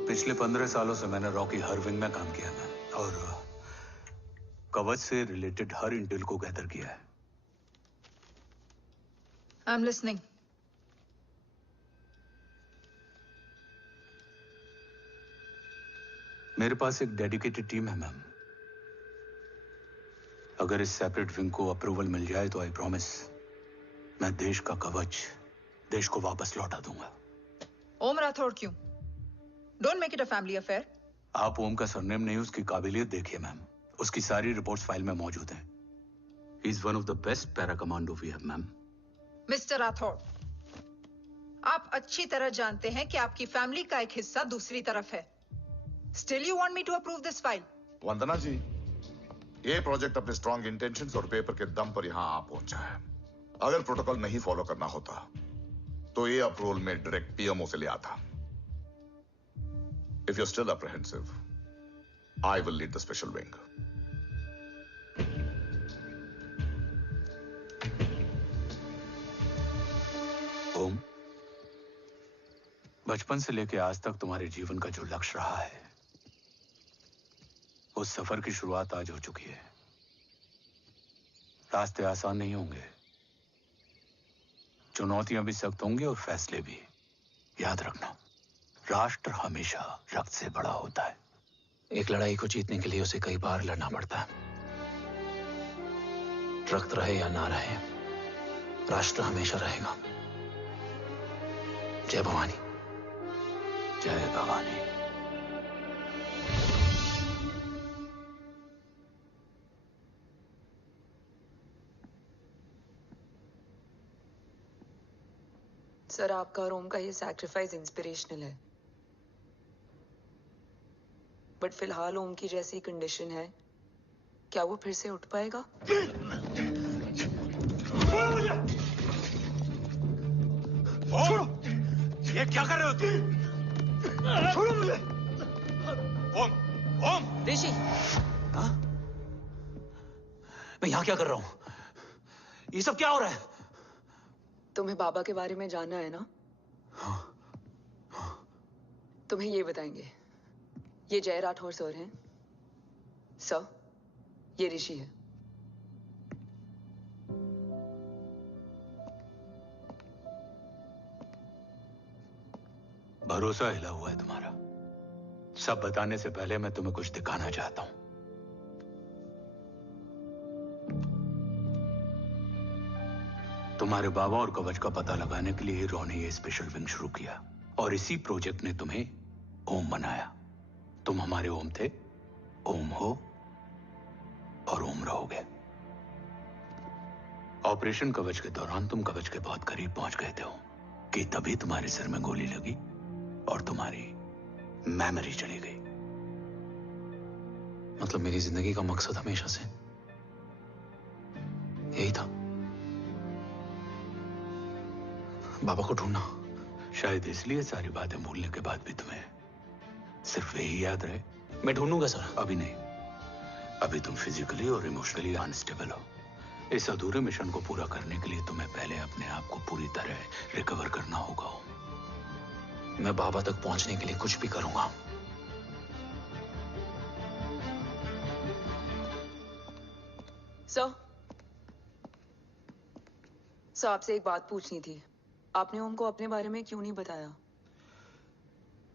पिछले 15 सालों से मैंने रॉ की हर विंग में काम किया है और कवच से रिलेटेड हर इंटेल को गैदर किया है। I am listening. मेरे पास एक डेडिकेटेड टीम है मैम। अगर इस सेपरेट विंग को अप्रूवल मिल जाए तो आई प्रॉमिस मैं देश का कवच देश को वापस लौटा दूंगा। ओम राठौड़ क्यों? Don't make it a family affair. आप ओम का सरनेम नहीं, उसकी काबिलियत देखिए मैम। उसकी सारी रिपोर्ट्स फाइल में मौजूद हैं। He is one of the best para commando we have ma'am. Mister Rathore, आप अच्छी तरह जानते हैं कि आपकी फैमिली का एक हिस्सा दूसरी तरफ है। Still you want me to approve this file? Vandana ji, ये प्रोजेक्ट अपने स्ट्रॉन्ग इंटेंशंस और पेपर के दम पर यहां आ पहुंचा है। अगर प्रोटोकॉल नहीं फॉलो करना होता तो ये अप्रूवल में डायरेक्ट पीएमओ से ले आता। If you are still apprehensive, I will lead the special wing. Om, बचपन से लेकर आज तक तुम्हारे जीवन का जो लक्ष्य रहा है, उस सफर की शुरुआत आज हो चुकी है। रास्ते आसान नहीं होंगे, चुनौतियां भी सख्त होंगी और फैसले भी। याद रखना, राष्ट्र हमेशा रक्त से बड़ा होता है। एक लड़ाई को जीतने के लिए उसे कई बार लड़ना पड़ता है। रक्त रहे या ना रहे, राष्ट्र हमेशा रहेगा। जय भवानी। जय भवानी। सर, आपका और ओम का ये सैक्रिफाइस इंस्पिरेशनल है, बट फिलहाल ओम की जैसी कंडीशन है, क्या वो फिर से उठ पाएगा? छोड़ो! ये क्या कर रहे हो तुम? छोड़ो मुझे! ओम! ओम! ऋषि! हाँ? मैं यहाँ क्या कर रहा हूँ? ये सब क्या हो रहा है? तुम्हें बाबा के बारे में जानना है ना? तुम्हें ये बताएंगे। ये जय राठौर सर हैं। सर, ये ऋषि है। भरोसा हिला हुआ है तुम्हारा। सब बताने से पहले मैं तुम्हें कुछ दिखाना चाहता हूं। तुम्हारे बाबा और कवच का पता लगाने के लिए हीरो ने ये स्पेशल विंग शुरू किया और इसी प्रोजेक्ट ने तुम्हें ओम बनाया। तुम हमारे ओम थे, ओम हो और ओम रहोगे। ऑपरेशन कवच के दौरान तुम कवच के बहुत करीब पहुंच गए थे कि तभी तुम्हारे सिर में गोली लगी और तुम्हारी मेमोरी चली गई। मतलब मेरी जिंदगी का मकसद हमेशा से यही था, बाबा को ढूंढना। शायद इसलिए सारी बातें भूलने के बाद भी तुम्हें सिर्फ यही याद रहे। मैं ढूंढूंगा सर। अभी नहीं, अभी तुम फिजिकली और इमोशनली अनस्टेबल हो। इस अधूरे मिशन को पूरा करने के लिए तुम्हें पहले अपने आप को पूरी तरह रिकवर करना होगा। मैं बाबा तक पहुंचने के लिए कुछ भी करूंगा। सर, आपसे एक बात पूछनी थी। आपने ओम को अपने बारे में क्यों नहीं बताया?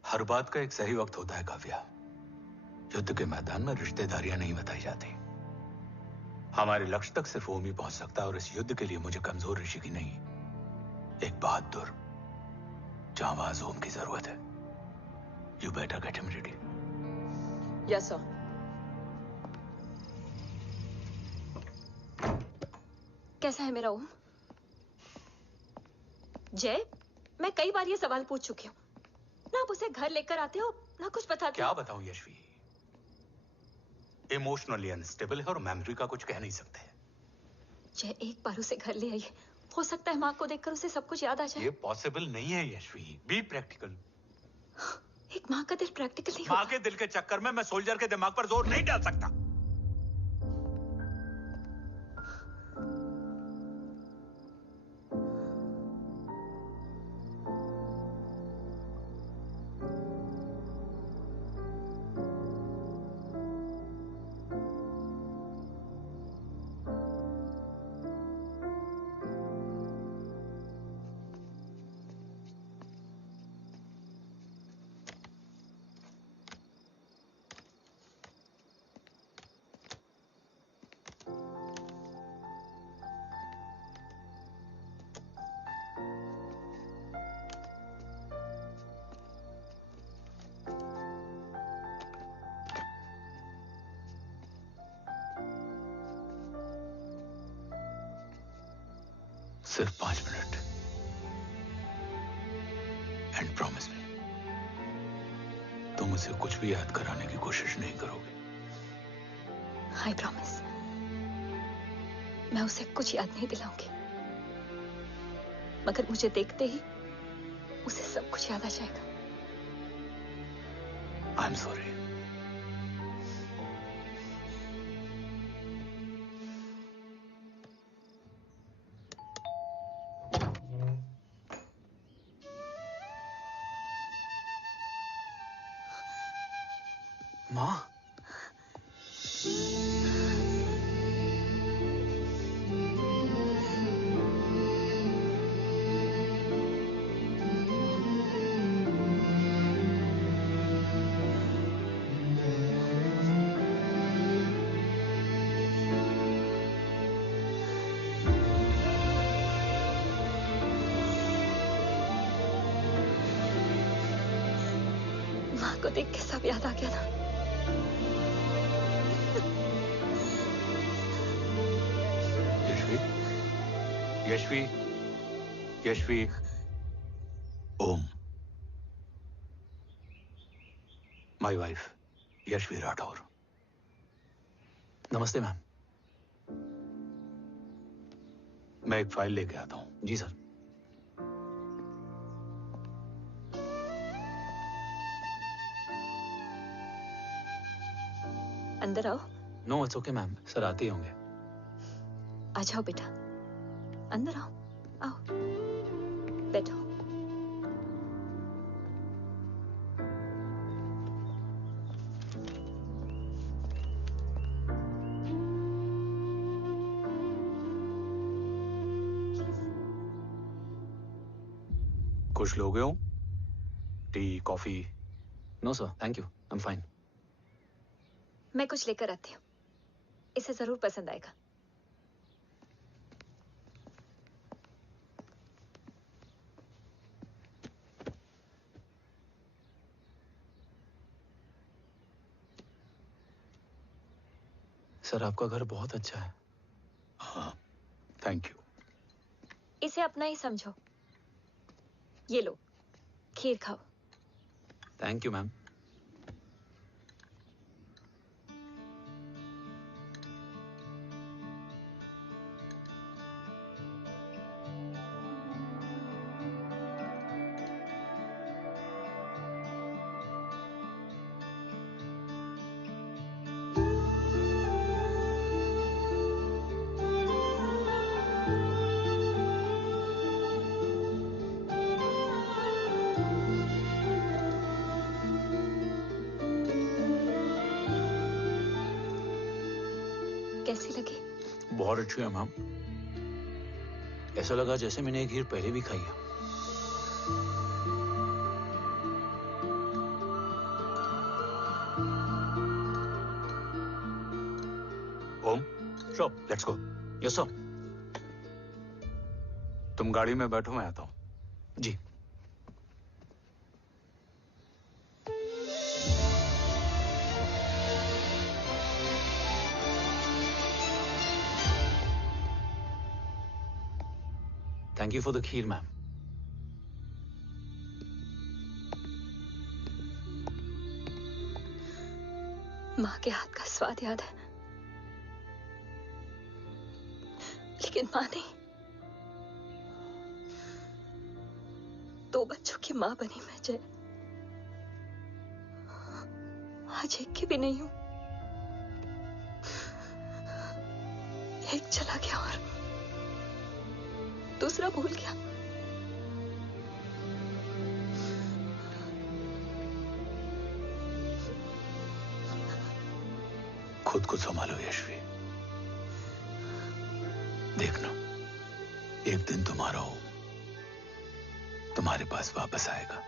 हर बात का एक सही वक्त होता है काव्या। युद्ध के मैदान में रिश्तेदारियां नहीं बताई जाती। हमारे लक्ष्य तक सिर्फ ओम ही पहुंच सकता है और इस युद्ध के लिए मुझे कमजोर ऋषि की नहीं, एक बहादुर जांबाज ओम की जरूरत है। You better get him ready. Yes sir. कैसा है मेरा ओम? जय, मैं कई बार ये सवाल पूछ चुकी हूँ। ना आप उसे घर लेकर आते हो, ना कुछ बताते क्या हो। बताऊं यशवी? इमोशनली अनस्टेबल है और मेमोरी का कुछ कह नहीं सकते। जय, एक बार उसे घर ले आइए। हो सकता है माँ को देखकर उसे सब कुछ याद आ जाए। ये पॉसिबल नहीं है यशवी। Be practical. एक माँ का दिल प्रैक्टिकल नहीं माँ के दिल के चक्कर में मैं सोल्जर के दिमाग पर जोर नहीं डाल सकता। सिर्फ 5 मिनट। एंड प्रॉमिस मी, तुम उसे कुछ भी याद कराने की कोशिश नहीं करोगे। आई प्रॉमिस, मैं उसे कुछ याद नहीं दिलाऊंगी, मगर मुझे देखते ही उसे सब कुछ याद आ जाएगा। I am sorry. माँ, माँ को देख के सब याद आ गया ना। Yashvi, Yashvi, Om, my wife Yashvi Rathore. नमस्ते मैम। मैं एक फाइल लेके आता हूं। जी सर। अंदर आओ। No it's okay ma'am, sir आते ही होंगे। आ जाओ बेटा, अंदर आओ। आओ, बैठो। कुछ लोगे हो? Tea, coffee? No sir, thank you, I am fine. मैं कुछ लेकर आती हूँ, इसे जरूर पसंद आएगा। सर आपका घर बहुत अच्छा है। हाँ, थैंक यू। इसे अपना ही समझो। ये लो, खीर खाओ। Thank you ma'am. कैसी लगी? बहुत अच्छी है मैम। ऐसा लगा जैसे मैंने एक खीर पहले भी खाई है। ओम, चलो लेट्स गो। Yes sir. तुम गाड़ी में बैठो, मैं आता हूं। जी। Thank you for the kheer, ma'am. माँ के हाथ का स्वाद याद है, लेकिन माँ नहीं। 2 बच्चों की माँ बनी मैं जय, आज एक की भी नहीं हूं। एक चला गया और दूसरा भूल गया। खुद को संभालो यशवी। देखना, एक दिन तुम्हारा हो तुम्हारे पास वापस आएगा।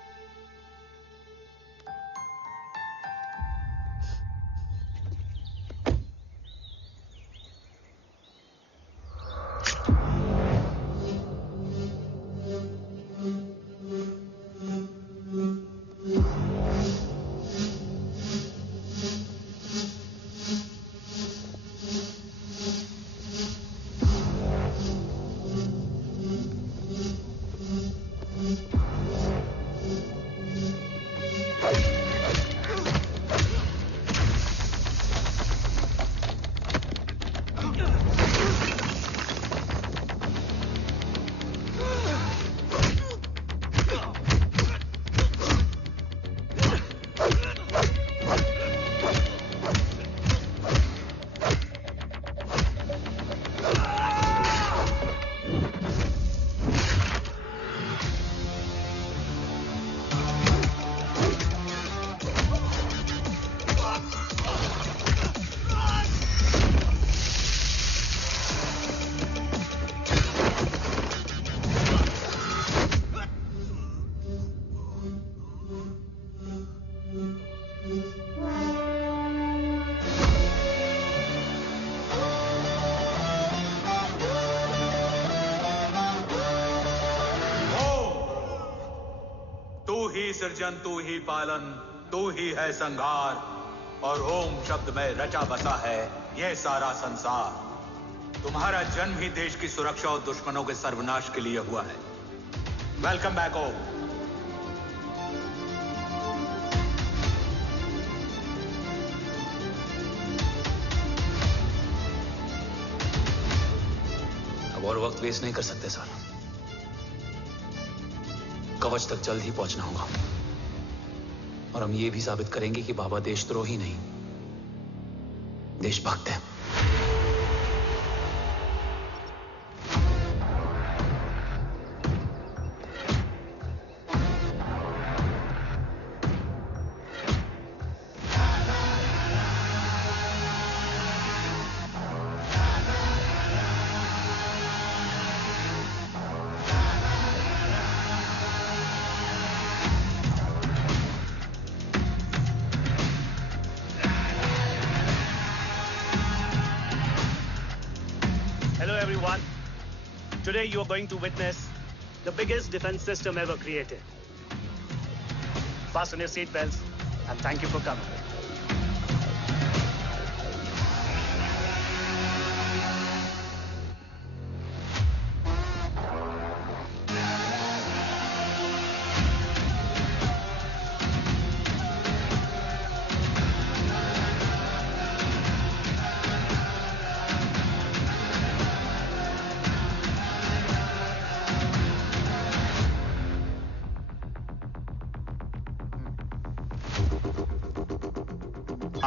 तू ही सृजन, तू ही पालन, तू ही है संहार, और ओम शब्द में रचा बसा है यह सारा संसार। तुम्हारा जन्म ही देश की सुरक्षा और दुश्मनों के सर्वनाश के लिए हुआ है। वेलकम बैक ओम। अब और वक्त वेस्ट नहीं कर सकते सर। कवच तक जल्द ही पहुंचना होगा, और हम ये भी साबित करेंगे कि बाबा देशद्रोही नहीं, देशभक्त है। Today you are going to witness the biggest defense system ever created. Fasten your seat belts and thank you for coming.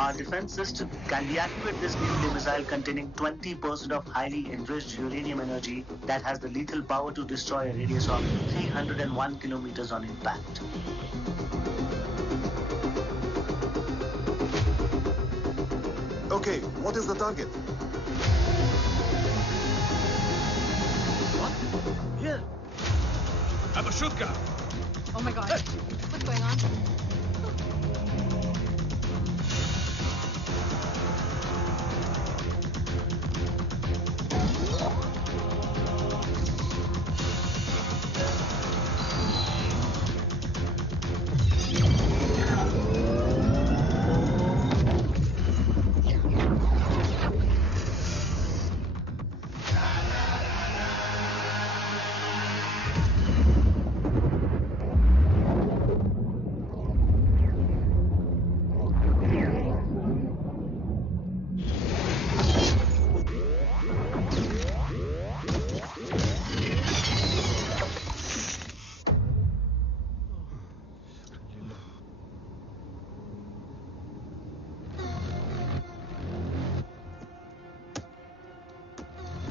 Our defense system can deactivate this nuclear missile containing 20% of highly enriched uranium energy that has the lethal power to destroy a radius of 301 kilometers on impact. Okay, what is the target? What? Here. Abashuka! Oh my God. What's going on?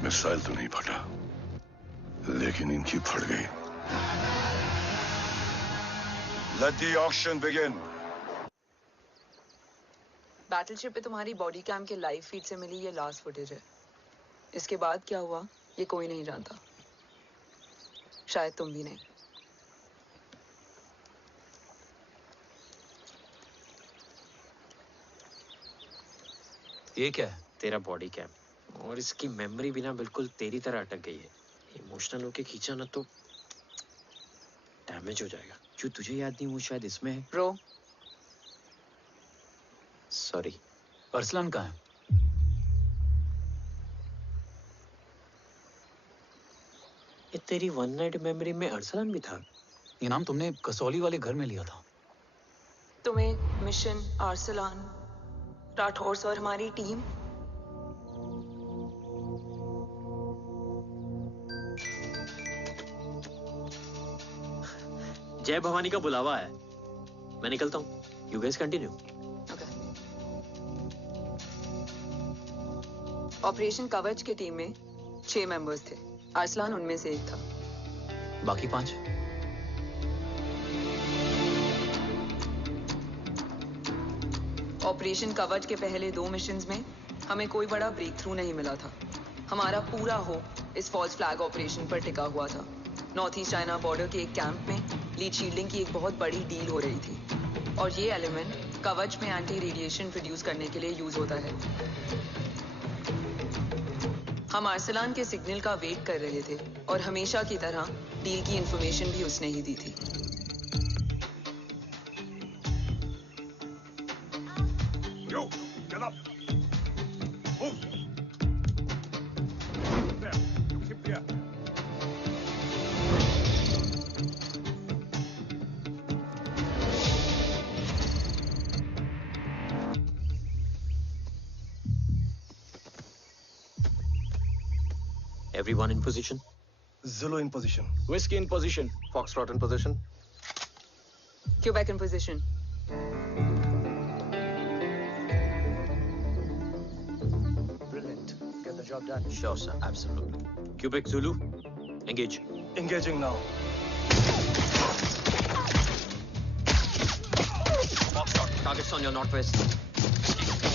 Missile तो नहीं फटा, लेकिन इनकी फट गई। Let the auction begin. Battleship पे तुम्हारी body cam के लाइव फीड से मिली ये लास्ट फुटेज है। इसके बाद क्या हुआ ये कोई नहीं जानता, शायद तुम भी नहीं। ये क्या है? तेरा बॉडी कैम, और इसकी मेमोरी भी ना बिल्कुल तेरी तरह अटक गई है। इमोशनल होके खींचा ना तो डैमेज हो जाएगा। जो तुझे याद नहीं वो शायद इसमें है। Bro sorry. अरसलान कहाँ है? ये तेरी वन नाइट मेमोरी में अरसलान भी था? ये नाम तुमने कसौली वाले घर में लिया था। तुम्हें मिशन, अरसलान, राठौर और हमारी टीम। जय भवानी का बुलावा है, मैं निकलता हूँ। You guys continue. ऑपरेशन कवच की टीम में 6 मेंबर्स थे, अरसलान उनमें से एक था। बाकी 5? ऑपरेशन कवच के पहले 2 मिशंस में हमें कोई बड़ा ब्रेक थ्रू नहीं मिला था। हमारा पूरा होप इस फॉल्स फ्लैग ऑपरेशन पर टिका हुआ था। नॉर्थ ईस्ट चाइना बॉर्डर के एक कैंप में लीड शील्डिंग की एक बहुत बड़ी डील हो रही थी, और ये एलिमेंट कवच में एंटी रेडिएशन प्रोड्यूस करने के लिए यूज होता है। हम आर्सलान के सिग्नल का वेट कर रहे थे और हमेशा की तरह डील की इंफॉर्मेशन भी उसने ही दी थी। Yo, get up. Move. There. Keep there. Everyone in position? Zulu in position. Whiskey in position. Foxtrot in position. Quebec in position. Brilliant. Get the job done. Sure, sir. Absolutely. Quebec Zulu, engage. Engaging now. Foxtrot, targets on your northwest.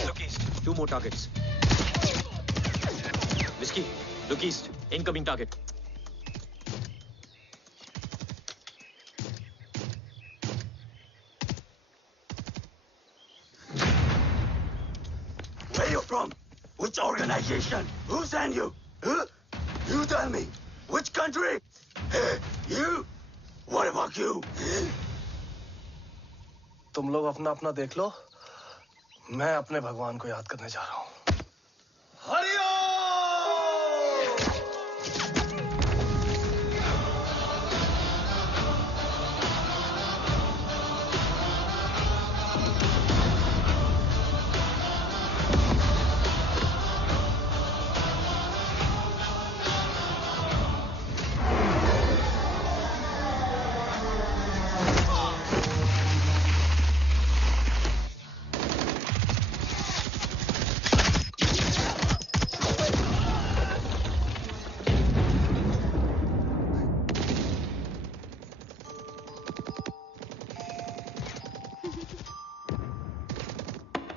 Look east. 2 more targets. Whiskey, look east. Incoming target. Where you from? Which organization? Who sent you? Huh? You tell me. Which country? You? What about you? तुम लोग अपना अपना देख लो। मैं अपने भगवान को याद करने जा रहा हूँ।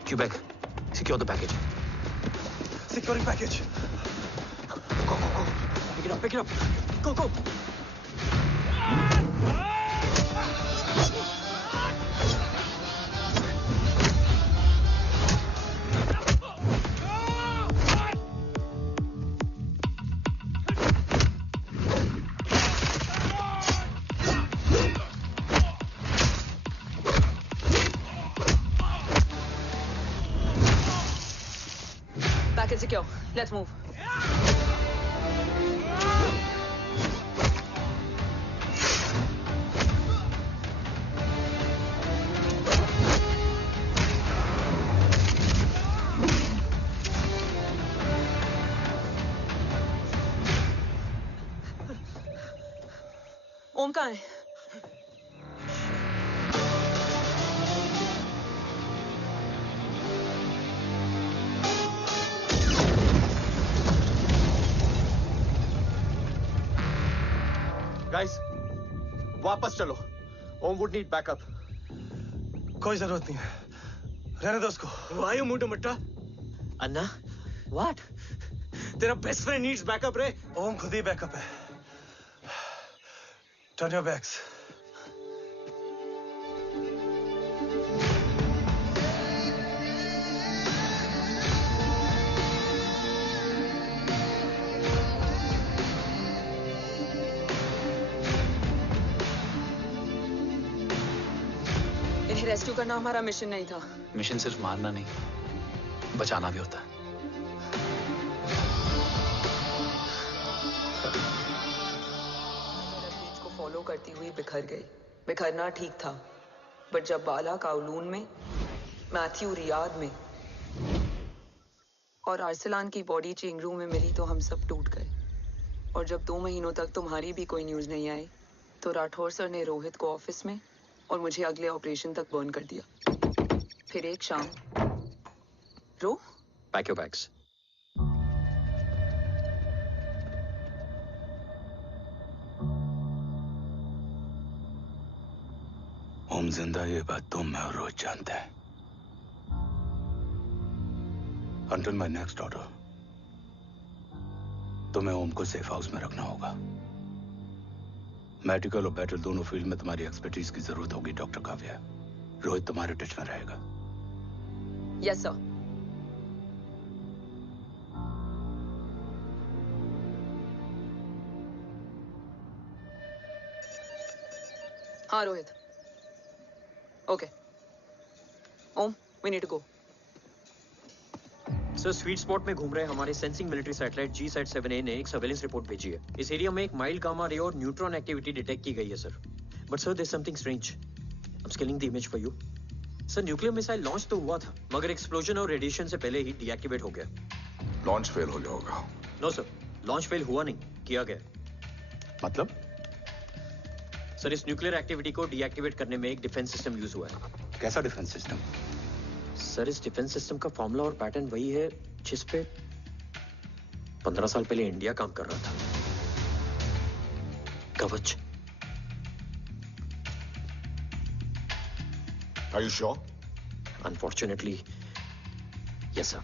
Quebec, secure the package. Securing package. Go, go, go. Pick it up, pick it up. Go, go. Package secure. Let's move. ओम कहाँ है? Guys, वापस चलो। ओम वुड नीड बैकअप। कोई जरूरत नहीं है। रहने दो उसको। Why you moved to Mutta? Anna, what? तेरा best friend needs backup रे। ओम खुद ही बैकअप है। Turn your backs. इन्हें रेस्क्यू करना हमारा मिशन नहीं था। मिशन सिर्फ मारना नहीं, बचाना भी होता है। को फॉलो करती हुई बिखर गई। बिखरना ठीक था, बट जब बाला काउलून में, मैथ्यू रियाद में और आर्सलान की बॉडी चेंज रूम में मिली तो हम सब टूट गए। और जब 2 महीनों तक तुम्हारी भी कोई न्यूज नहीं आई तो राठौर सर ने रोहित को ऑफिस में और मुझे अगले ऑपरेशन तक बर्न कर दिया। फिर एक शाम रो Pack your bags. ओम जिंदा, ये बात तुम मैं और रोज जानते हैं। Until my next order, तुम्हें ओम को सेफ हाउस में रखना होगा। मेडिकल और बैटल दोनों फील्ड में तुम्हारी एक्सपर्टीज की जरूरत होगी डॉक्टर काव्या। रोहित तुम्हारे टच में रहेगा। Yes sir. हाँ Rohit. Okay Om, we need to go. Sir sweet spot में घूम रहे हमारे सेंसिंग मिलिट्री सैटेलाइट GSAT-7A ने एक सर्वेलेंस रिपोर्ट भेजी है। इस एरिया में एक माइल्ड गामा रे और न्यूट्रॉन एक्टिविटी डिटेक्ट की गई है sir. But sir there is something strange. I am scaling the image for you. Sir nuclear missile launch तो हुआ था मगर एक्सप्लोजन और रेडिएशन से पहले ही डीएक्टिवेट हो गया। लॉन्च फेल हो गया होगा। नो सर, लॉन्च फेल हुआ नहीं, किया गया। मतलब? सर इस न्यूक्लियर एक्टिविटी को डीएक्टिवेट करने में एक डिफेंस सिस्टम यूज हुआ है। कैसा डिफेंस सिस्टम? सर इस डिफेंस सिस्टम का फॉर्मूला और पैटर्न वही है जिस पे 15 साल पहले इंडिया काम कर रहा था। कवच। Are you sure? Unfortunately, yes sir.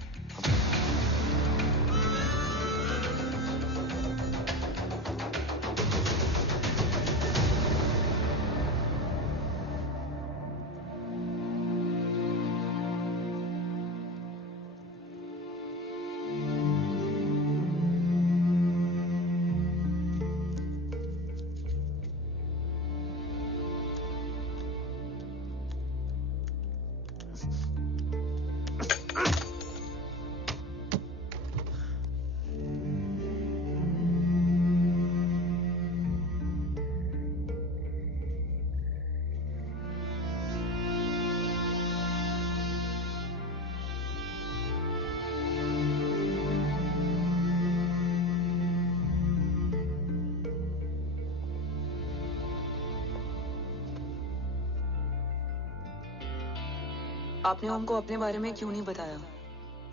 आपने ओम को अपने बारे में क्यों नहीं बताया?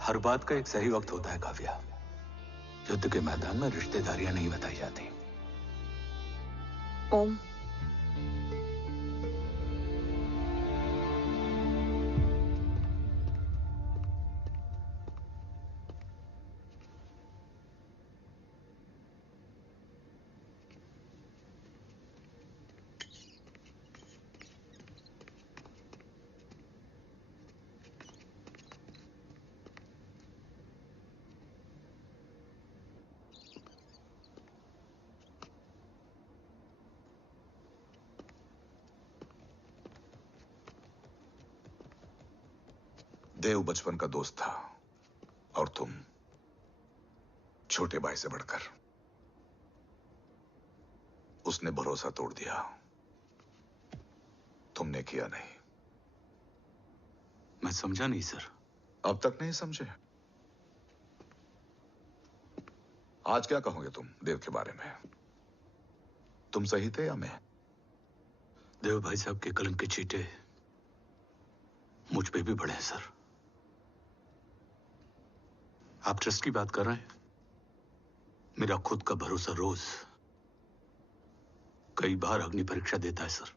हर बात का एक सही वक्त होता है काव्या। युद्ध के मैदान में रिश्तेदारियां नहीं बताई जाती। ओम, देव बचपन का दोस्त था और तुम छोटे भाई से बढ़कर। उसने भरोसा तोड़ दिया, तुमने किया नहीं। मैं समझा नहीं सर। अब तक नहीं समझे? आज क्या कहोगे तुम देव के बारे में? तुम सही थे या मैं? देव भाई साहब के कलंक के चीटे मुझ पे भी पड़े हैं सर। आप ट्रस्ट की बात कर रहे हैं? मेरा खुद का भरोसा रोज कई बार अग्नि परीक्षा देता है सर।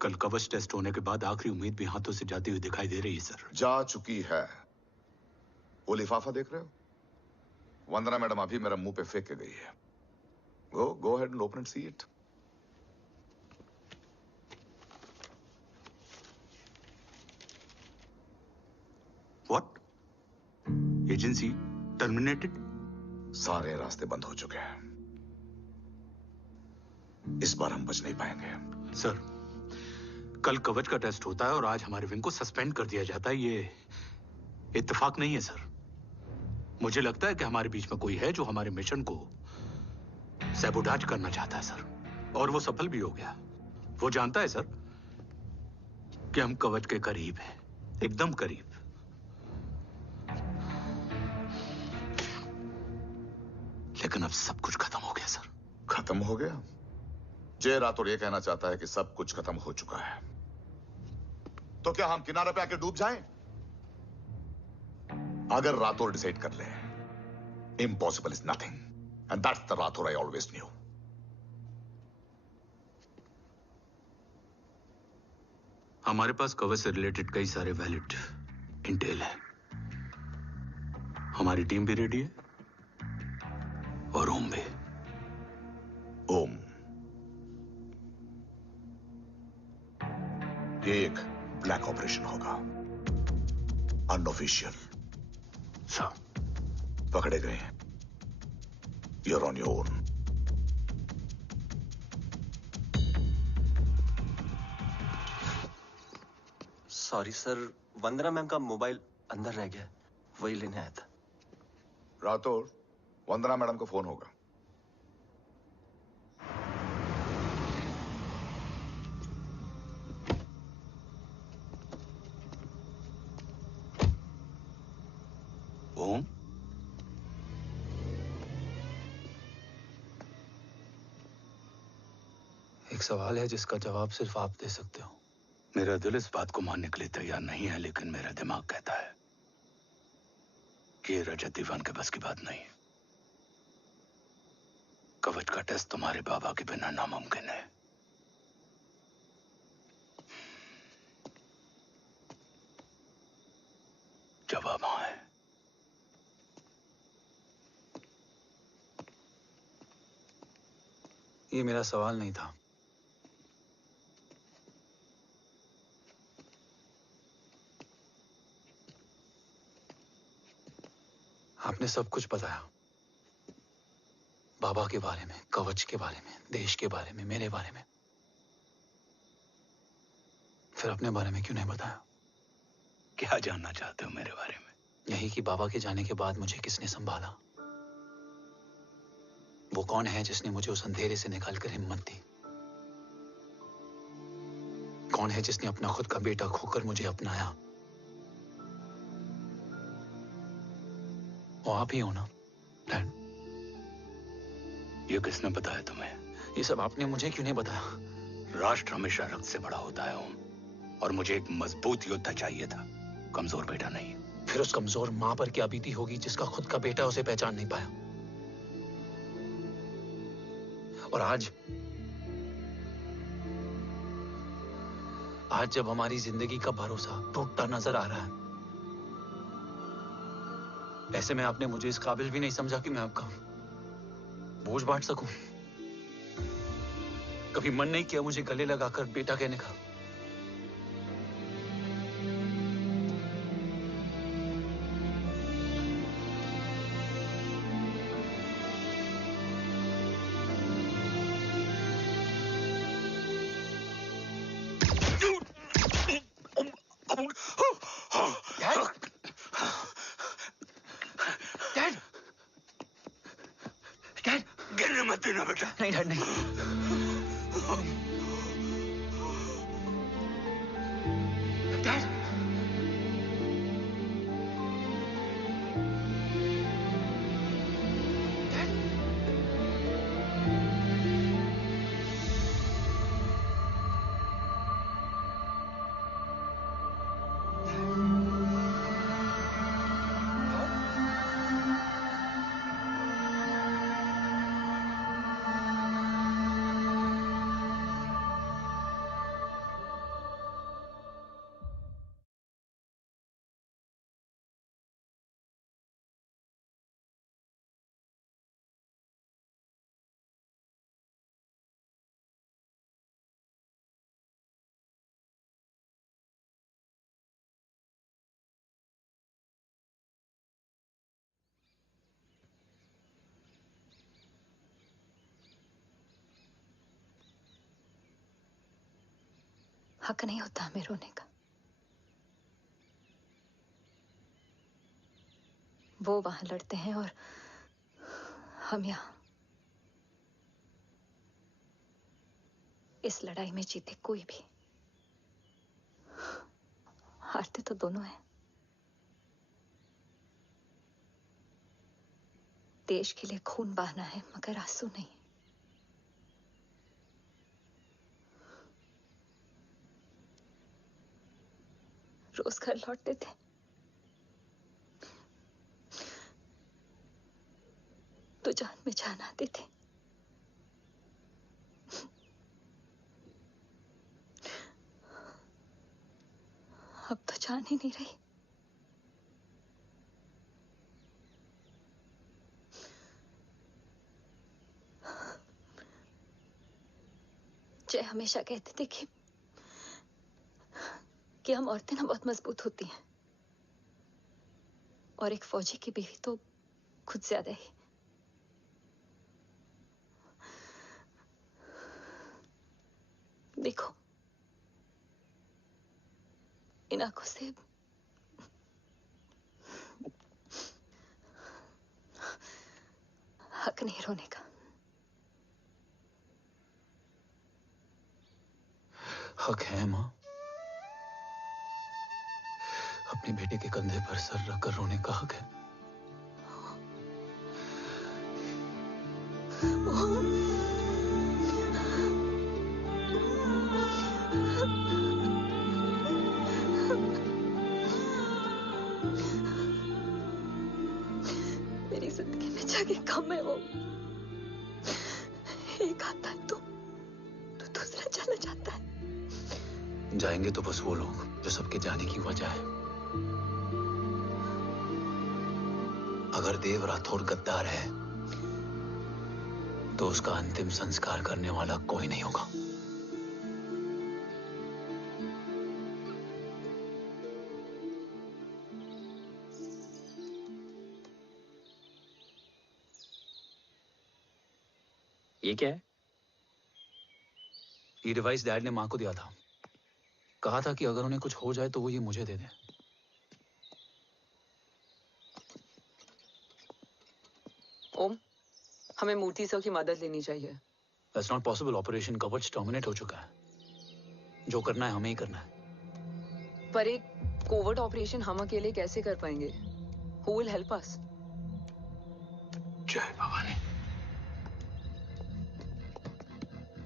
कल कवच टेस्ट होने के बाद आखिरी उम्मीद भी हाथों से जाती हुई दिखाई दे रही है सर। जा चुकी है। वो लिफाफा देख रहे हो? वंदना मैडम अभी मेरा मुंह पे फेंक के गई है। गो ahead and open and see it. What? Agency terminated? सारे रास्ते बंद हो चुके हैं। इस बार हम बच नहीं पाएंगे। सर, कल कवच का टेस्ट होता है और आज हमारे विंग को सस्पेंड कर दिया जाता है। ये इत्तेफाक नहीं है सर। मुझे लगता है कि हमारे बीच में कोई है जो हमारे मिशन को सैबोटाज करना चाहता है सर, और वो सफल भी हो गया। वो जानता है सर कि हम कवच के करीब हैं, एकदम करीब। लेकिन अब सब कुछ खत्म हो गया सर। खत्म हो गया? जय राठौर ये कहना चाहता है कि सब कुछ खत्म हो चुका है। तो क्या हम किनारे पे आके डूब जाएं? अगर राठौर डिसाइड कर ले, impossible is nothing, and that's the Rathore I always new. हमारे पास कवच से रिलेटेड कई सारे वैलिड इंटेल है। हमारी टीम भी रेडी है और ओम भी। ओम ये एक ब्लैक ऑपरेशन होगा, अनऑफिशियल। सर पकड़े गए, you're on your own. Sorry sir, Vandana ma'am का मोबाइल अंदर रह गया, वही लेने आया था। राठौर, वंदना मैडम को फोन होगा। ओम, एक सवाल है जिसका जवाब सिर्फ आप दे सकते हो। मेरा दिल इस बात को मानने के लिए तैयार नहीं है, लेकिन मेरा दिमाग कहता है कि ये रजत दीवान के बस की बात नहीं है। कवच का टेस्ट तुम्हारे बाबा के बिना नामुमकिन है। जवाब हाँ है। ये मेरा सवाल नहीं था। आपने सब कुछ बताया, बाबा के बारे में, कवच के बारे में, देश के बारे में, मेरे बारे में। फिर अपने बारे में क्यों नहीं बताया? क्या जानना चाहते हो मेरे बारे में? यही कि बाबा के जाने के बाद मुझे किसने संभाला? वो कौन है जिसने मुझे उस अंधेरे से निकालकर हिम्मत दी? कौन है जिसने अपना खुद का बेटा खोकर मुझे अपनाया? वो आप ही हो ना, डैड? ये किसने बताया तुम्हें? ये सब आपने मुझे क्यों नहीं बताया? राष्ट्र हमेशा रक्त से बड़ा होता है ओम, और मुझे एक मजबूत योद्धा चाहिए था, कमजोर बेटा नहीं। फिर उस कमजोर मां पर क्या बीती होगी जिसका खुद का बेटा उसे पहचान नहीं पाया? और आज जब हमारी जिंदगी का भरोसा टूटता नजर आ रहा है, ऐसे में आपने मुझे इस काबिल भी नहीं समझा कि मैं आपका बोझ बांट सकूं। कभी मन नहीं किया मुझे गले लगाकर बेटा कहने का? नहीं डैड, नहीं। डैड, हक नहीं होता हमें रोने का। वो वहां लड़ते हैं और हम यहां। इस लड़ाई में जीते कोई भी, हारते तो दोनों हैं। देश के लिए खून बहाना है मगर आंसू नहीं। रोज घर लौटते थे, तो जान में जान आती थी। अब तो जान ही नहीं रही। जय हमेशा कहते थे कि कि हम औरतें ना बहुत मजबूत होती हैं, और एक फौजी की बीवी तो खुद ज्यादा ही। देखो, इन आंखों से हक नहीं रोने का। हक है माँ, अपने बेटे के कंधे पर सर रखकर रोने का हक है। मेरी जिंदगी में जाके कम है वो। एक आता है तो दूसरा चला जाता है। जाएंगे तो बस वो लोग जो सबके जाने की वजह है। अगर देव राठौर गद्दार है तो उसका अंतिम संस्कार करने वाला कोई नहीं होगा। ये क्या है? ये डिवाइस डैड ने मां को दिया था। कहा था कि अगर उन्हें कुछ हो जाए तो वो ये मुझे दे दें। ओम, हमें मूर्ति सर की मदद लेनी चाहिए। That's not possible. ऑपरेशन कवच टर्मिनेट हो चुका है। जो करना है हमें ही करना है। पर एक कोवर्ट ऑपरेशन हम अकेले कैसे कर पाएंगे? Who will help us? जय भवानी।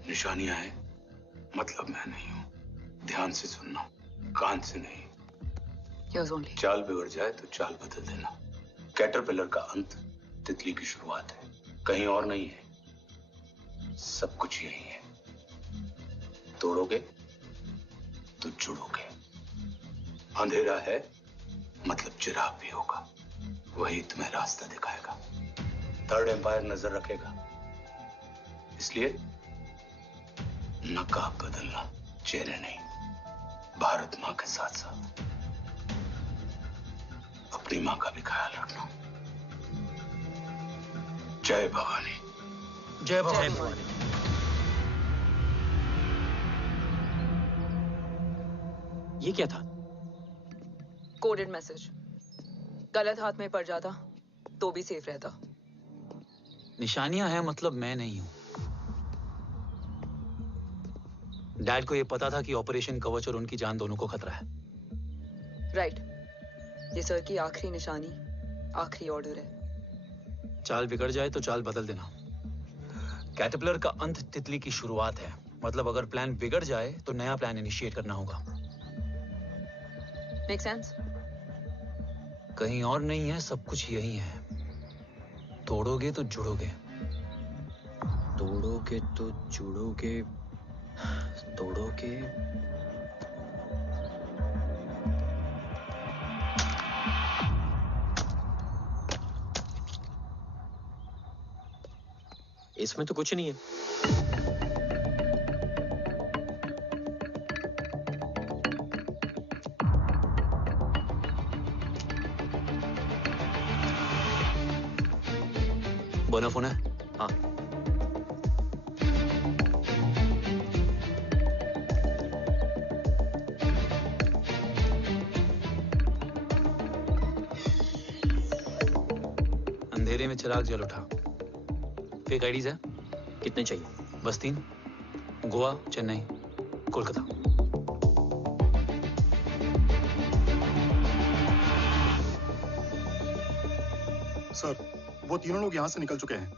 निशानियां हैं, मतलब मैं नहीं हूं। ध्यान से सुनना, कान से नहीं। Yes, only. चाल बिगड़ जाए तो चाल बदल देना। कैटरपिलर का अंत तितली की शुरुआत है, कहीं और नहीं है। सब कुछ यही है। तोड़ोगे तो जुड़ोगे। अंधेरा है मतलब चिराग भी होगा, वही तुम्हें रास्ता दिखाएगा। थर्ड एम्पायर नजर रखेगा, इसलिए नकाब बदलना, चेहरे नहीं। भारत मां के साथ साथ अपनी मां का भी ख्याल रखना। जय भवानी। जय भवानी। ये क्या था? Coded message. गलत हाथ में पड़ जाता तो भी सेफ रहता। निशानियां हैं मतलब मैं नहीं हूं। डैड को ये पता था कि ऑपरेशन कवच और उनकी जान दोनों को खतरा है। राइट। ये सर की आखिरी निशानी, आखिरी ऑर्डर है। चाल बिगड़ जाए तो चाल बदल देना। कैटरपिलर का अंत तितली की शुरुआत है, मतलब अगर प्लान बिगड़ जाए तो नया प्लान इनिशिएट करना होगा। Make sense? कहीं और नहीं है, सब कुछ यही है। तोड़ोगे तो जुड़ोगे। तोड़ोगे तो जुड़ोगे। तोड़ोगे। इसमें तो कुछ नहीं है। बोना फोन है? हाँ। अंधेरे में चिराग जल उठा। फेक आईडीज है? कितने चाहिए? बस 3। गोवा, चेन्नई, कोलकाता। सर, वो तीनों लोग यहाँ से निकल चुके हैं।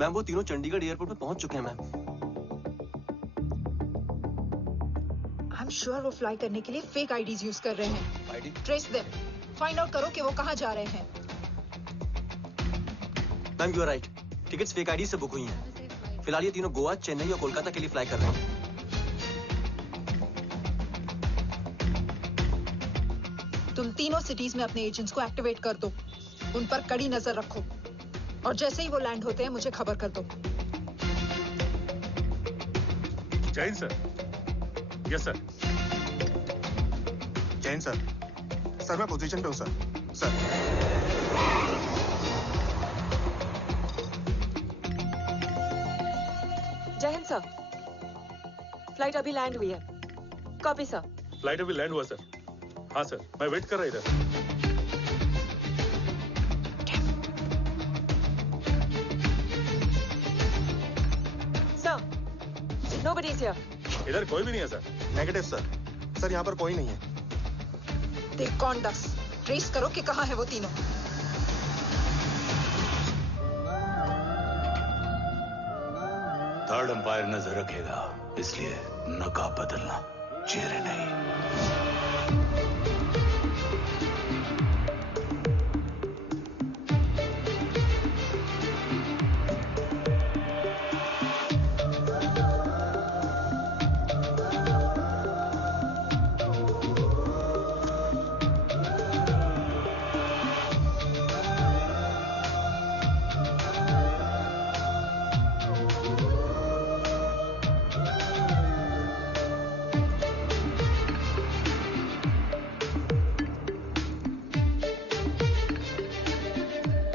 मैम, वो तीनों चंडीगढ़ एयरपोर्ट पे पहुंच चुके हैं मैम। आई एम श्योर वो फ्लाई करने के लिए फेक आईडीज यूज कर रहे हैं। ID? Trace them, find out करो कि वो कहाँ जा रहे हैं। Ma'am, you are right. Tickets fake ID से बुक हुई हैं। फिलहाल ये तीनों गोवा, चेन्नई और कोलकाता के लिए फ्लाई कर रहे हैं। तुम तीनों सिटीज में अपने एजेंट्स को एक्टिवेट कर दो। उन पर कड़ी नजर रखो और जैसे ही वो लैंड होते हैं मुझे खबर कर दो। जय Hind sir. Yes sir. Jain sir. Sir मैं पोजीशन पे हूँ सर। सर जय हिंद सर। फ्लाइट अभी लैंड हुई है। Copy sir. फ्लाइट अभी लैंड हुआ सर। हाँ सर, मैं वेट कर रहा इधर। Sir, nobody is here. इधर कोई भी नहीं है सर। Negative sir. सर यहाँ पर कोई नहीं है। देख कौन डस। ट्रेस करो कि कहाँ है वो तीनों। थर्ड अंपायर नजर रखेगा, इसलिए नकाब बदलना, चेहरे नहीं।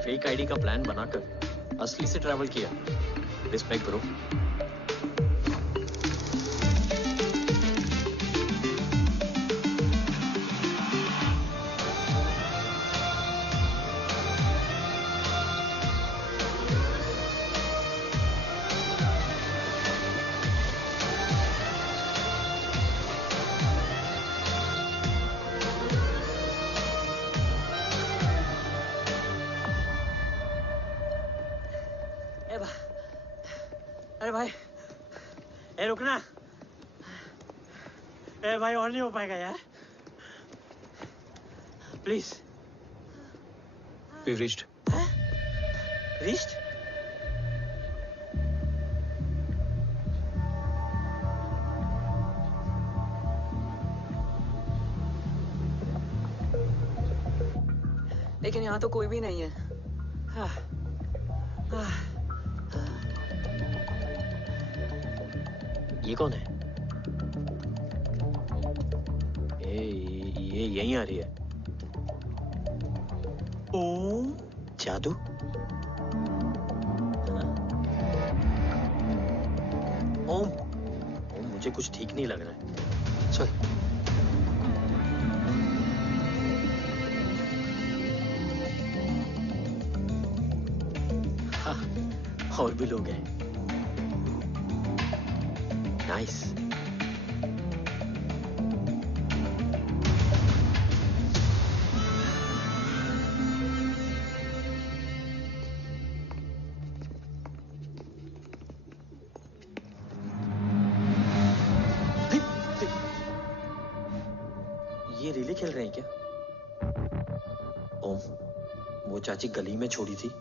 फेक आईडी का प्लान बनाकर असली से ट्रैवल किया। Respect bro. अरे भाई, ए रुकना। ए भाई और नहीं हो पाएगा यार। प्लीज। We've reached. Reached? लेकिन यहाँ तो कोई भी नहीं है। ये कौन है? ये यहीं आ रही है। ओम जादू। ओम मुझे कुछ ठीक नहीं लग रहा है। चल। हाँ, और भी लोग हैं। नाइस। ये रिले खेल रहे हैं क्या? ओम, वो चाची गली में छोड़ी थी,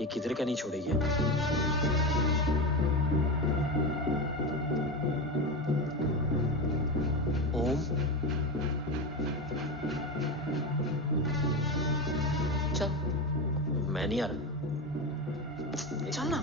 ये किधर का नहीं छोड़ेगी। ओम, चल। मैं नहीं आ रहा। चल ना।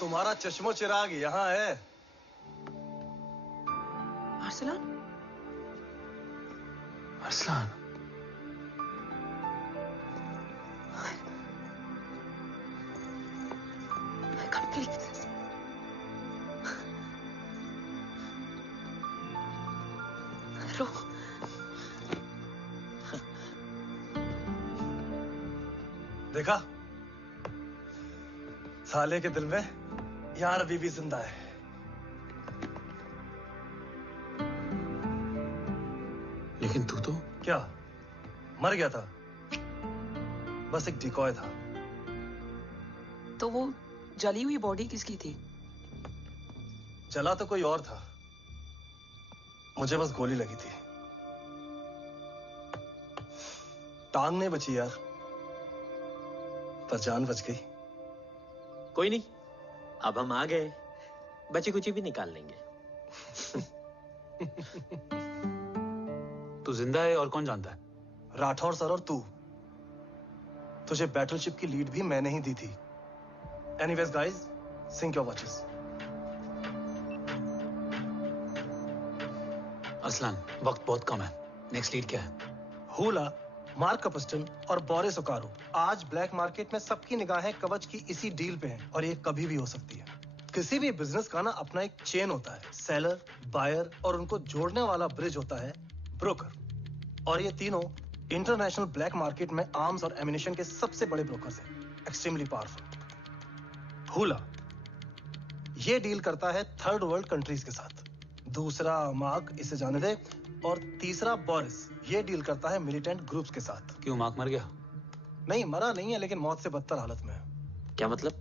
तुम्हारा चश्मो चिराग यहाँ है। Arsalan? Arsalan? I can't believe this. रो। देखा? साले के दिल में यार अभी भी जिंदा है। लेकिन तू तो क्या मर गया था? बस एक डिकॉय था। तो वो जली हुई बॉडी किसकी थी? जला तो कोई और था, मुझे बस गोली लगी थी। टांग नहीं बची यार, पर जान बच गई। कोई नहीं, अब हम आ गए, बची कुची भी निकाल लेंगे। तू जिंदा है और कौन जानता है? राठौर सर और तू। तुझे बैटलशिप की लीड भी मैंने ही दी थी। Anyways guys, sync your watches. Aslan, वक्त बहुत कम है। नेक्स्ट लीड क्या है? हुला, मार्क कपस्टन और बोरिस ओकारो। आज ब्लैक मार्केट में सबकी निगाहें कवच की इसी डील पे हैं और ये कभी भी हो सकती है। किसी भी बिजनेस का ना अपना एक चेन होता है, सेलर, बायर और उनको जोड़ने वाला ब्रिज होता है ब्रोकर। और ये तीनों इंटरनेशनल ब्लैक मार्केट में आर्म्स और एमिनेशन के सबसे बड़े ब्रोकर्स हैं, एक्सट्रीमली पावरफुल। हुला ये डील करता है थर्ड वर्ल्ड कंट्रीज के साथ। दूसरा मार्क, इसे जाने दे। और तीसरा बोरिस, ये डील करता है मिलिटेंट ग्रुप्स के साथ। क्यों, मार्क मर गया? नहीं, मरा नहीं है, लेकिन मौत से बदतर हालत में है। क्या मतलब?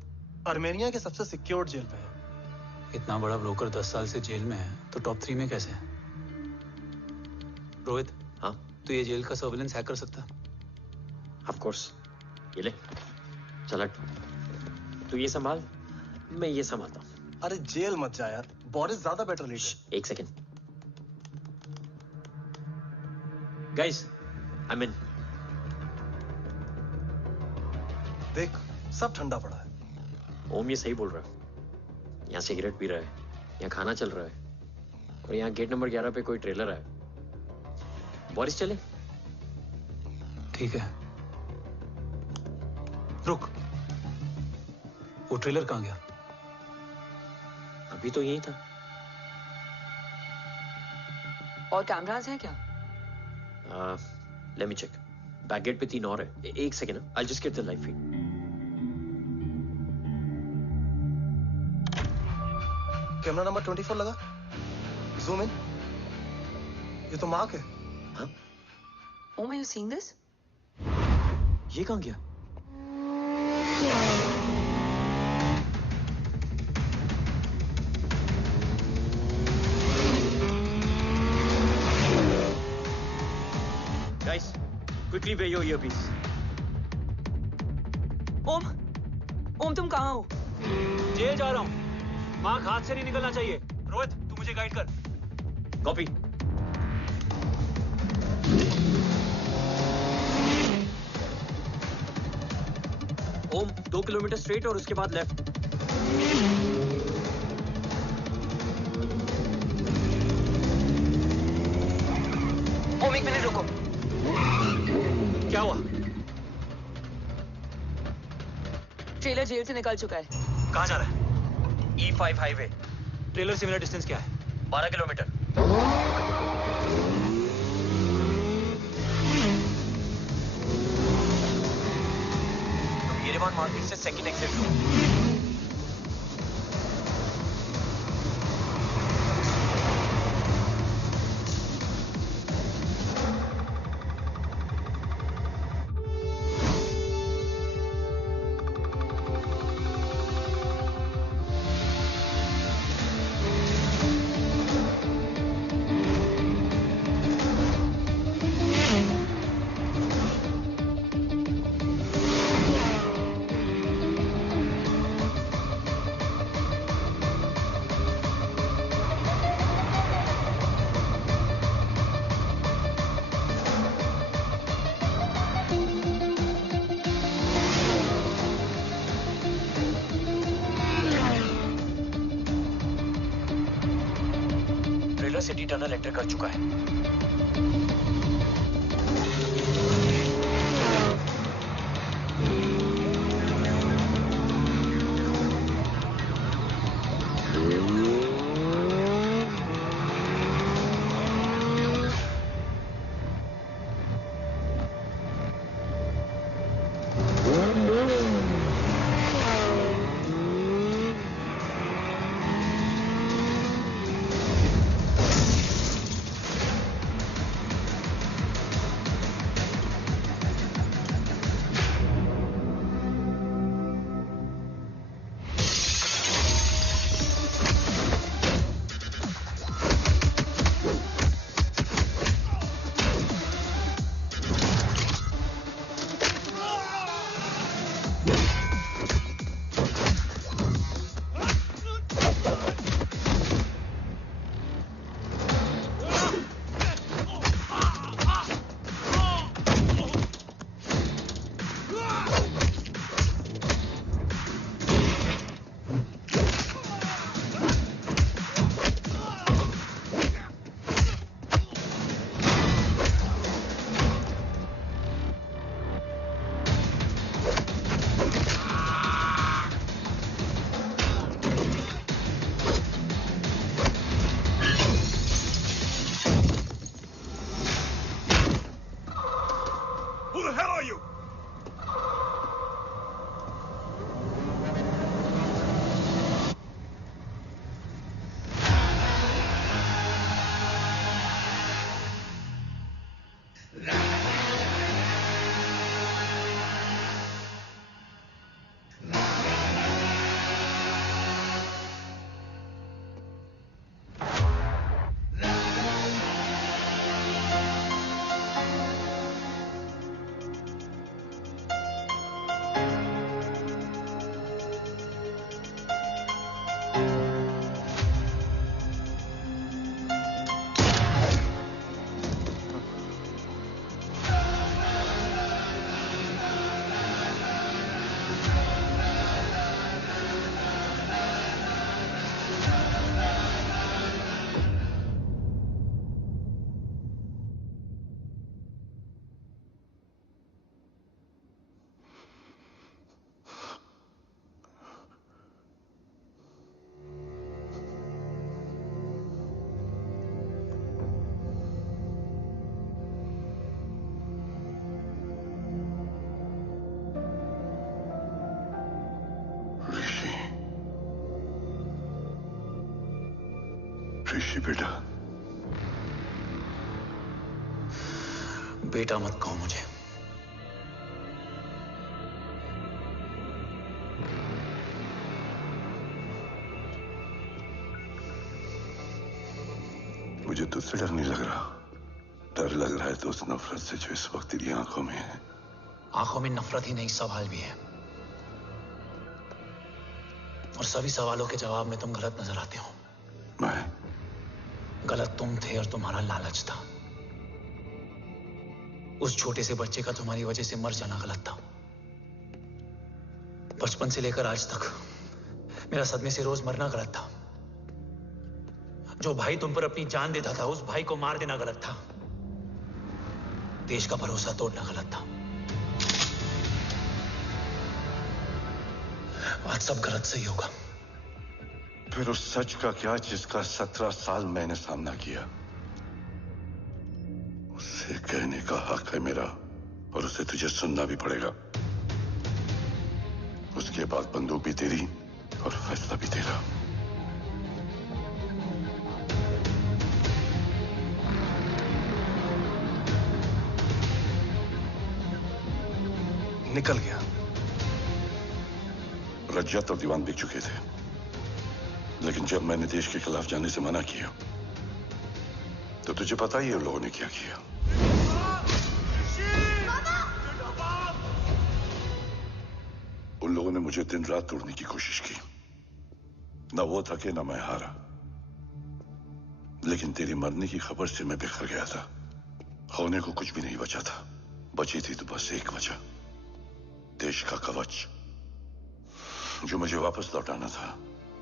आर्मेनिया के सबसे सिक्योर्ड जेल में है। इतना बड़ा ब्रोकर 10 साल से जेल में है, तो टॉप 3 में कैसे है? रोहित, हाँ? तो ये जेल का सर्विलेंस हैक कर सकता है? Of course. ये ले, चल हट। तू ये संभाल, मैं ये संभालता हूँ। अरे जेल मत जा यार, बोरिस ज्यादा बेटर लीडर। एक सेकेंड। गाइस, आई मीन, देख सब ठंडा पड़ा है। ओम ये सही बोल रहा है। यहाँ सिगरेट पी रहा है, यहाँ खाना चल रहा है, और यहाँ गेट नंबर 11 पे कोई ट्रेलर है। बोरिस चले? ठीक है। रुक, वो ट्रेलर कहाँ गया? अभी तो यही था। और कैमरास हैं क्या? Let me check. Back gate पे 3 और है। एक second, I just get the live feed. Camera number 24 लगा। Zoom in. ये तो मार्क है। हाँ? Oh, are you seeing this? ये कहाँ गया? Guys, quickly wear your earpiece. ओम तुम कहाँ हो? जेल जा रहा हूँ। मार्क हाथ से नहीं निकलना चाहिए। रोहित, तू मुझे गाइड कर। कॉपी। ओम 2 किलोमीटर स्ट्रेट और उसके बाद लेफ्ट। ओम 1 मिनट रुको। क्या हुआ? ट्रेलर जेल से निकल चुका है। कहाँ जा रहा है? E5 highway. ट्रेलर से मेरा डिस्टेंस क्या है? 12 किलोमीटर। येरेवान मार्केट से सेकंड एक्सिट लो। सिटी टनल एंटर कर चुका है। ऋषि बेटा। बेटा मत कहो मुझे। मुझे तुझसे डर नहीं लग रहा, डर लग रहा है तो उस नफरत से जो इस वक्त तेरी आंखों में है। आंखों में नफरत ही नहीं, सवाल भी है, और सभी सवालों के जवाब में तुम गलत नजर आते हो। मैं गलत तुम थे और तुम्हारा लालच था। उस छोटे से बच्चे का तुम्हारी वजह से मर जाना गलत था। बचपन से लेकर आज तक मेरा सदमे से रोज मरना गलत था। जो भाई तुम पर अपनी जान देता था, उस भाई को मार देना गलत था। देश का भरोसा तोड़ना गलत था। आज सब गलत सही होगा। फिर उस सच का क्या जिसका 17 साल मैंने सामना किया? उसे कहने का हक है मेरा, और उसे तुझे सुनना भी पड़ेगा। उसके बाद बंदूक भी तेरी और फैसला भी तेरा। निकल गया। रज्जत और दीवान बिक चुके थे, लेकिन जब मैंने देश के खिलाफ जाने से मना किया तो तुझे पता ही है उन लोगों ने क्या किया। उन लोगों ने मुझे दिन रात तोड़ने की कोशिश की। ना वो थके ना मैं हारा, लेकिन तेरी मरने की खबर से मैं बिखर गया था। होने को कुछ भी नहीं बचा था। बची थी तो बस एक वजह, देश का कवच, जो मुझे वापस लौटाना था।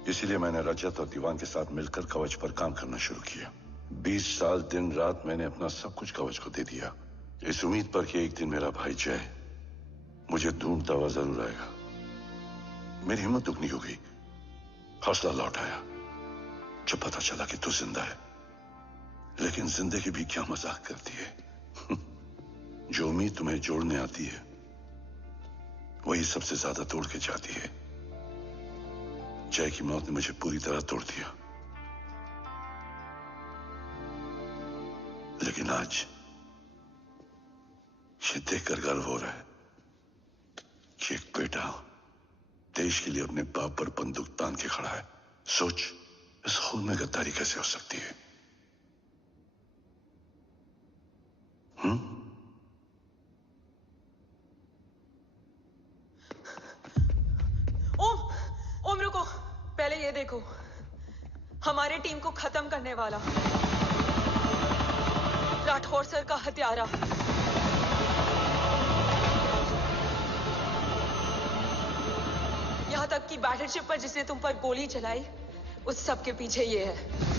इसीलिए मैंने रजत और दीवान के साथ मिलकर कवच पर काम करना शुरू किया। 20 साल दिन रात मैंने अपना सब कुछ कवच को दे दिया, इस उम्मीद पर कि एक दिन मेरा भाई जय मुझे ढूंढता हुआ जरूर आएगा। मेरी हिम्मत दुगनी हो गई, हौसला लौट आया जब पता चला कि तू जिंदा है। लेकिन जिंदगी भी क्या मजाक करती है। जो उम्मीद तुम्हें जोड़ने आती है वही सबसे ज्यादा तोड़ के जाती है। जय की मौत ने मुझे पूरी तरह तोड़ दिया, लेकिन आज ये देखकर गर्व हो रहा है कि एक बेटा देश के लिए अपने बाप पर बंदूक तान के खड़ा है। सोच, इस खून में गद्दारी कैसे हो सकती है? ओम रुको, पहले ये देखो, हमारे टीम को खत्म करने वाला राठौर सर का हत्यारा। यहां तक कि बैटलशिप पर जिसने तुम पर गोली चलाई, उस सब के पीछे ये है।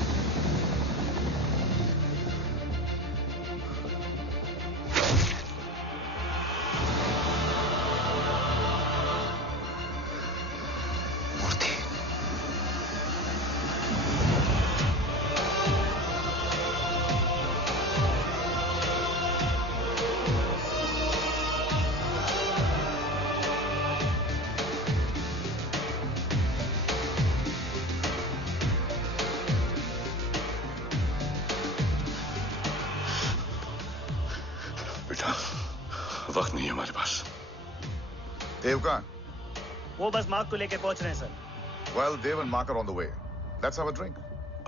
वक्त नहीं है हमारे पास। देव कहाँ? वो बस मार्क को लेके पहुंच रहे हैं sir. Well, Dev and Mark are on the way. Let's have a drink.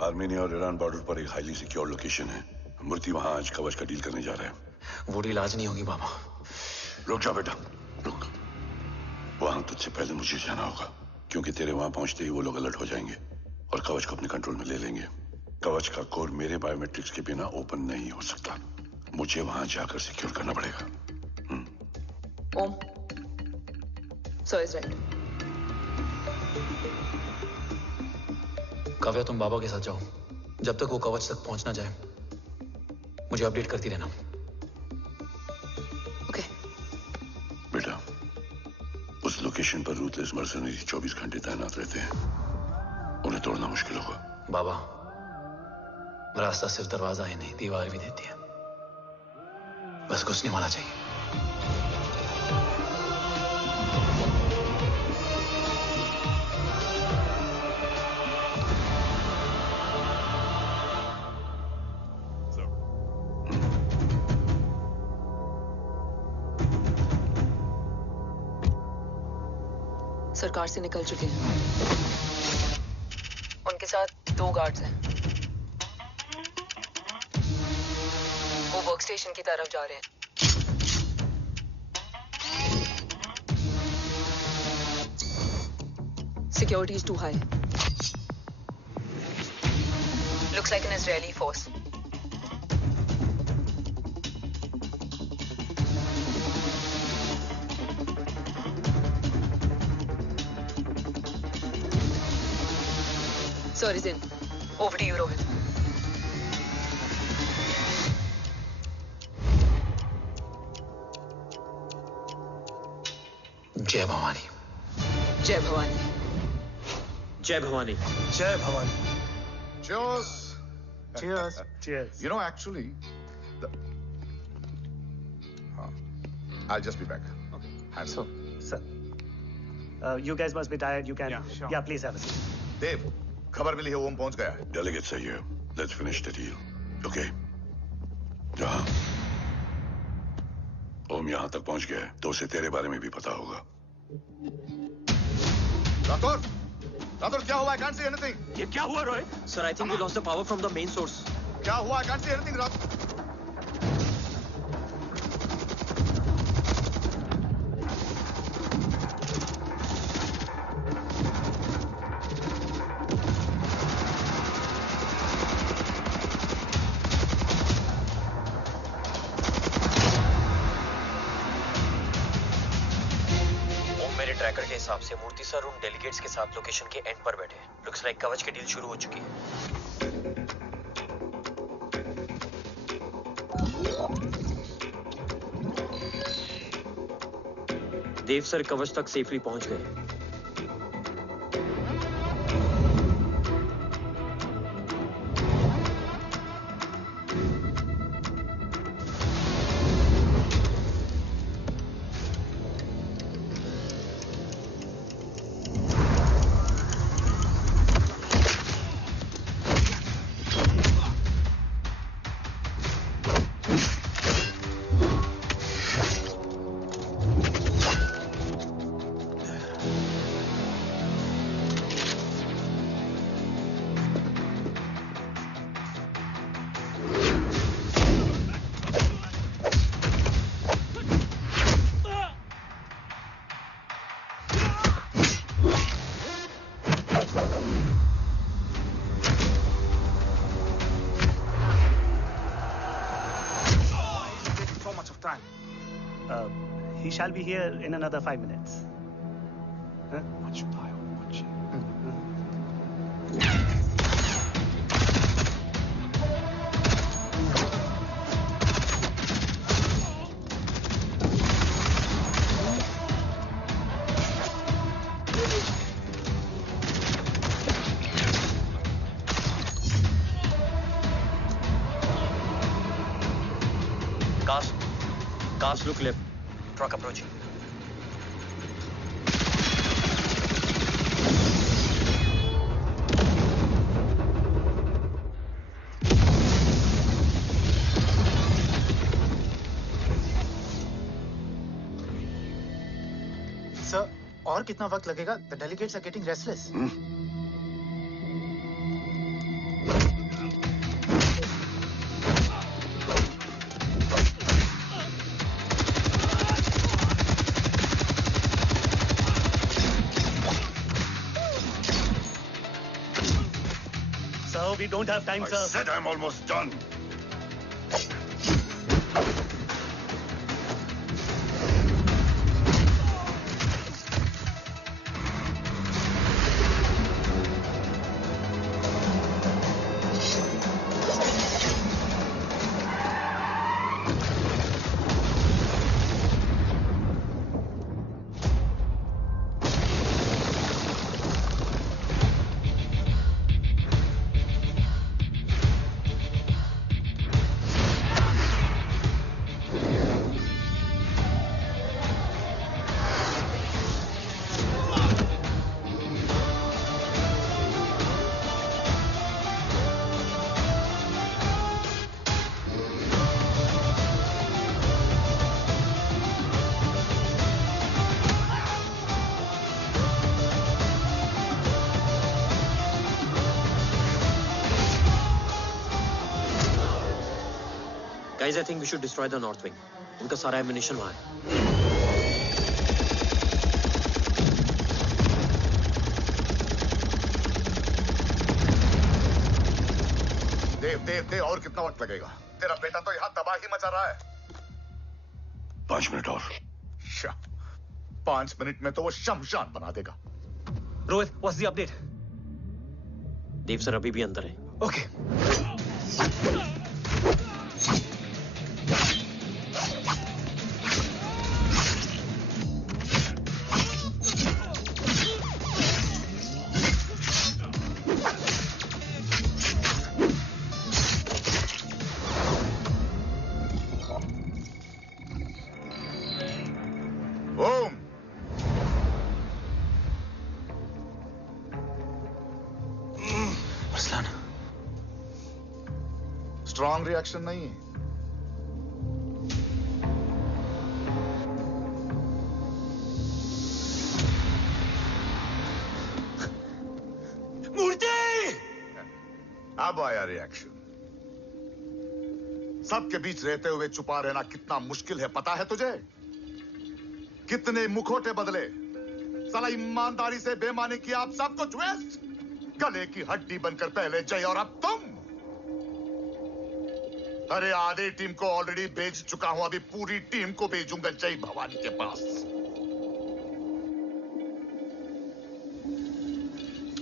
Armenia और ईरान बॉर्डर पर एक हाईली सिक्योर लोकेशन है। मूर्ति वहां आज कवच का डील करने जा रहे हैं। वो डील आज नहीं होगी बाबा। रुक जा बेटा, रुक। वहां तुझसे पहले मुझे जाना होगा, क्योंकि तेरे वहां पहुंचते ही वो लोग अलर्ट हो जाएंगे और कवच को अपने कंट्रोल में ले लेंगे। कवच का कोर मेरे बायोमेट्रिक्स के बिना ओपन नहीं हो सकता। मुझे वहां जाकर सिक्योर करना पड़ेगा। ओम, सर इज राइट। काव्या, तुम बाबा के साथ जाओ। जब तक वो कवच तक पहुंच ना जाए मुझे अपडेट करती रहना। ओके। बेटा, उस लोकेशन पर रूथलेस मर्सनरी 24 घंटे तैनात रहते हैं। उन्हें तोड़ना मुश्किल होगा। बाबा, रास्ता सिर्फ दरवाजा ही नहीं, दीवार भी देती है। बस घुसने वाला चाहिए। सरकार से निकल चुके हैं। उनके साथ 2 गार्ड्स हैं। वो वर्क स्टेशन की तरफ जा रहे हैं। Security is too high. Looks like an Israeli force. Sorry, Zin. Over to you, Rohit. जय भवानी। जय भवानी। जय भवानी। जय Bhavani. Cheers. Cheers. Cheers. You know, actually, I'll just be back. Okay. Hands up. Sir, you guys must be tired. You can. Yeah, sure. Yeah, please have a seat. Dave, खबर मिली है ओम पहुंच गया है। Delegates are here. Let's finish the deal. Okay? जहाँ ओम यहाँ तक पहुंच गया है तो उसे तेरे बारे में भी पता होगा। राठौर, राठौर क्या हुआ? I can't see anything. ये क्या हुआ Rohit? Sir, I think we lost the power from the main source. क्या हुआ? I can't see anything, Rathore. Tracker के हिसाब से मूर्ति सर उन डेलीगेट्स के साथ लोकेशन के एंड पर बैठे। लुक्स लाइक कवच की डील शुरू हो चुकी है। देव सर कवच तक सेफली पहुंच गए। He shall be here in another 5 minutes. Huh? Cars look left. Truck approaching. Sir, और कितना वक्त लगेगा? The delegates are getting restless. We don't have time, sir. I said I'm almost done. Guys, I think we should destroy the north wing. उनका सारा ammunition वहाँ है. देव और कितना वक्त लगेगा? तेरा बेटा तो यहाँ तबाही मचा रहा है. 5 मिनट और. 5 मिनट में तो वो शमशान बना देगा. Rohit, what's the update? Dev sir अभी भी अंदर है. Okay. स्ट्रॉन्ग रिएक्शन नहीं है. मूर्ति! अब आया रिएक्शन. सबके बीच रहते हुए छुपा रहना कितना मुश्किल है पता है तुझे? कितने मुखौटे बदले. साला ईमानदारी से बेईमानी किया, आप सब कुछ वेस्ट. गले की हड्डी बनकर पहले जय और अब तुम. अरे आधे टीम को ऑलरेडी भेज चुका हूं, अभी पूरी टीम को भेजूंगा जय भवानी के पास.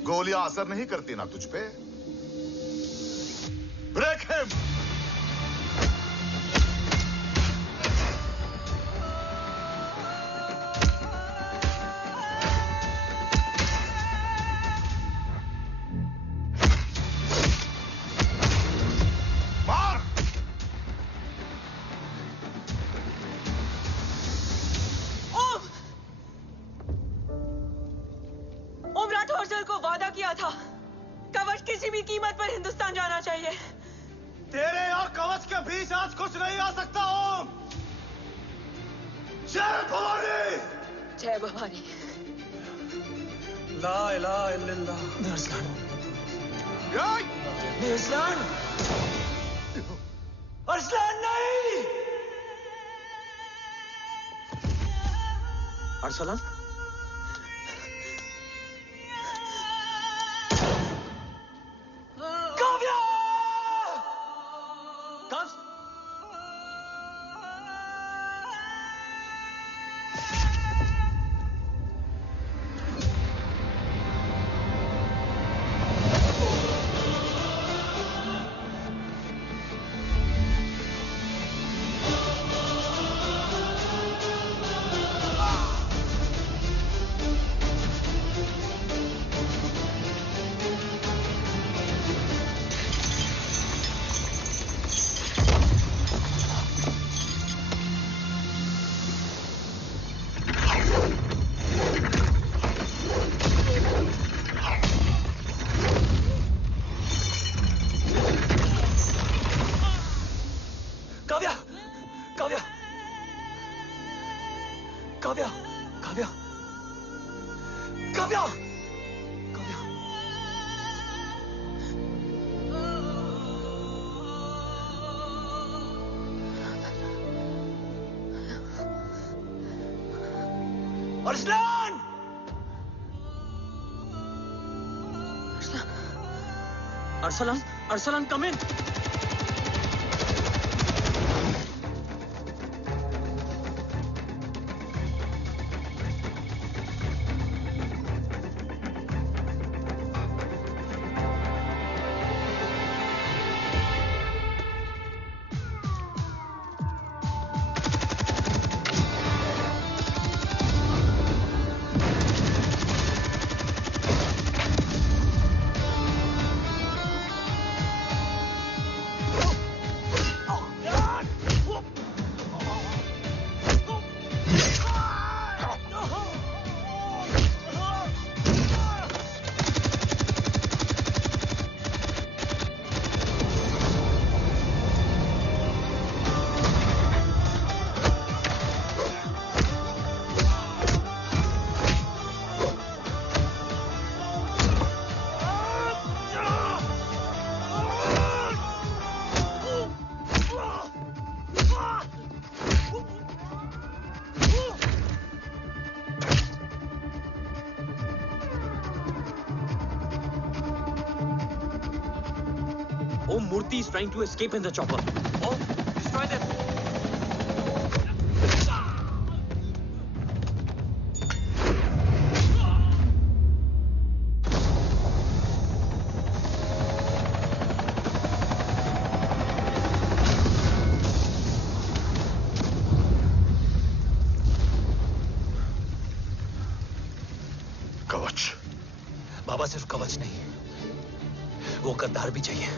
गोलियां असर नहीं करती ना तुझ पे. Break him. तेरे और कवच के बीच आज कुछ नहीं आ सकता. ओम, जय भवानी. जय भवानी. ला इलाहा इल्लल्लाह. अरसलान. अरसलान. अरसलान नहीं. Arsalan. Arsalan! Arsalan, Arsalan, come in. trying to escape in the chopper. Oh, destroy them. कवच। बाबा सिर्फ कवच नहीं, वो गद्दार भी चाहिए।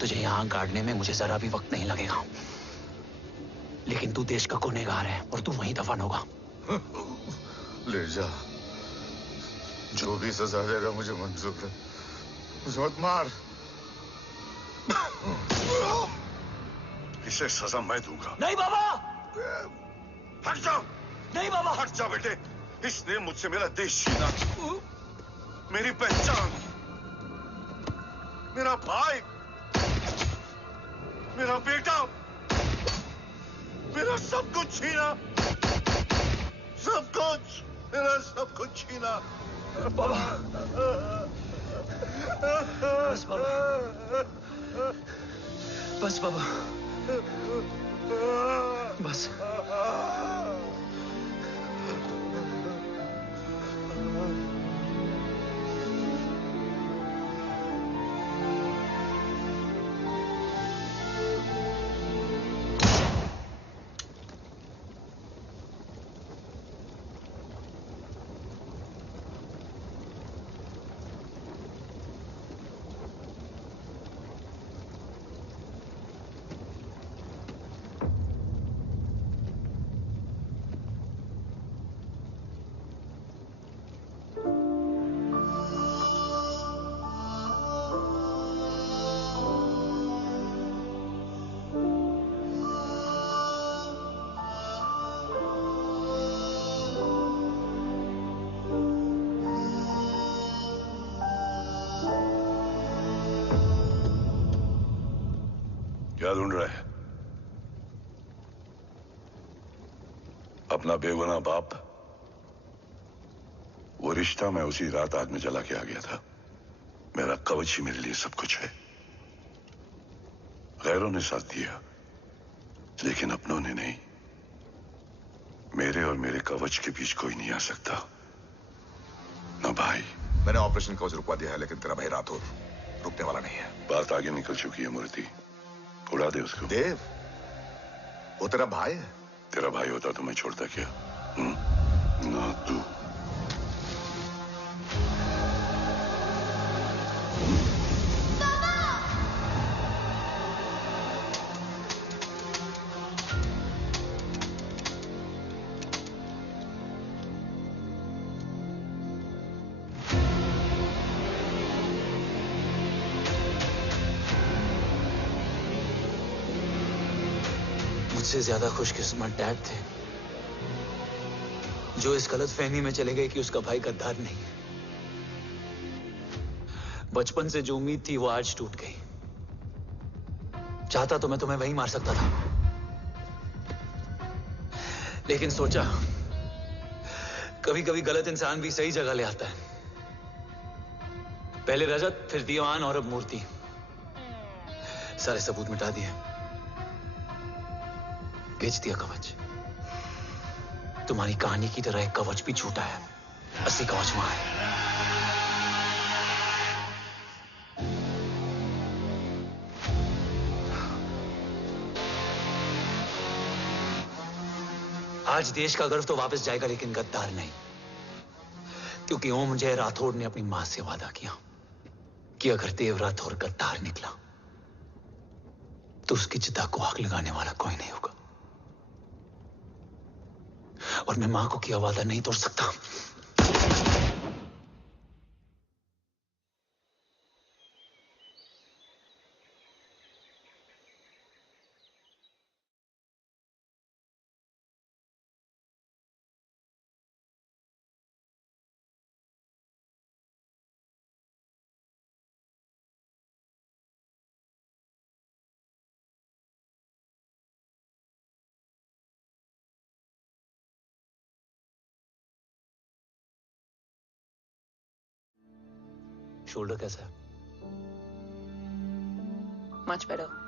तुझे यहां गाड़ने में मुझे जरा भी वक्त नहीं लगेगा, लेकिन तू देश का गुनहगार है और तू वहीं दफन होगा। ले जा, जो भी सजा देगा मुझे मंजूर है, मुझे मत मार। इसे सजा मैं दूंगा। नहीं बाबा, हट जा। नहीं बाबा, हट जा बेटे। इसने मुझसे मेरा देश छीना, मेरी पहचान, मेरा भाई, मेरा बेटा, मेरा सब कुछ छीना, सब कुछ, मेरा सब कुछ छीना। बाबा, बस बाबा, बस बाबा, बस। क्या ढूंढ रहा है? अपना बेगुनाह बाप। वो रिश्ता मैं उसी रात आग में जला के आ गया था। मेरा कवच ही मेरे लिए सब कुछ है। गैरों ने साथ दिया, लेकिन अपनों ने नहीं। मेरे और मेरे कवच के बीच कोई नहीं आ सकता। ना भाई। मैंने ऑपरेशन कवच रुकवा दिया है, लेकिन तेरा भाई राठौर रुकने वाला नहीं है। बात आगे निकल चुकी है मूर्ति, उड़ा दे उसको। देव, वो तेरा भाई है। तेरा भाई होता तो मैं छोड़ता क्या? ना तू। मुझसे ज्यादा खुशकिस्मत डैड थे, जो इस गलत फहमी में चले गए कि उसका भाई गद्दार नहीं है। बचपन से जो उम्मीद थी वो आज टूट गई। चाहता तो मैं तुम्हें वहीं मार सकता था, लेकिन सोचा कभी कभी गलत इंसान भी सही जगह ले आता है। पहले रजत, फिर दीवान और अब मूर्ति। सारे सबूत मिटा दिए, बेच दिया कवच। तुम्हारी कहानी की तरह एक कवच भी छूटा है, असली कवच वहां है। आज देश का गर्व तो वापस जाएगा, लेकिन गद्दार नहीं, क्योंकि ओम जय राठौड़ ने अपनी मां से वादा किया कि अगर देव राठौड़ गद्दार निकला तो उसकी चिता को आग लगाने वाला कोई नहीं होगा। और मैं मां को किया वादा नहीं तोड़ सकता। शोल्डर कैसा है? Much better.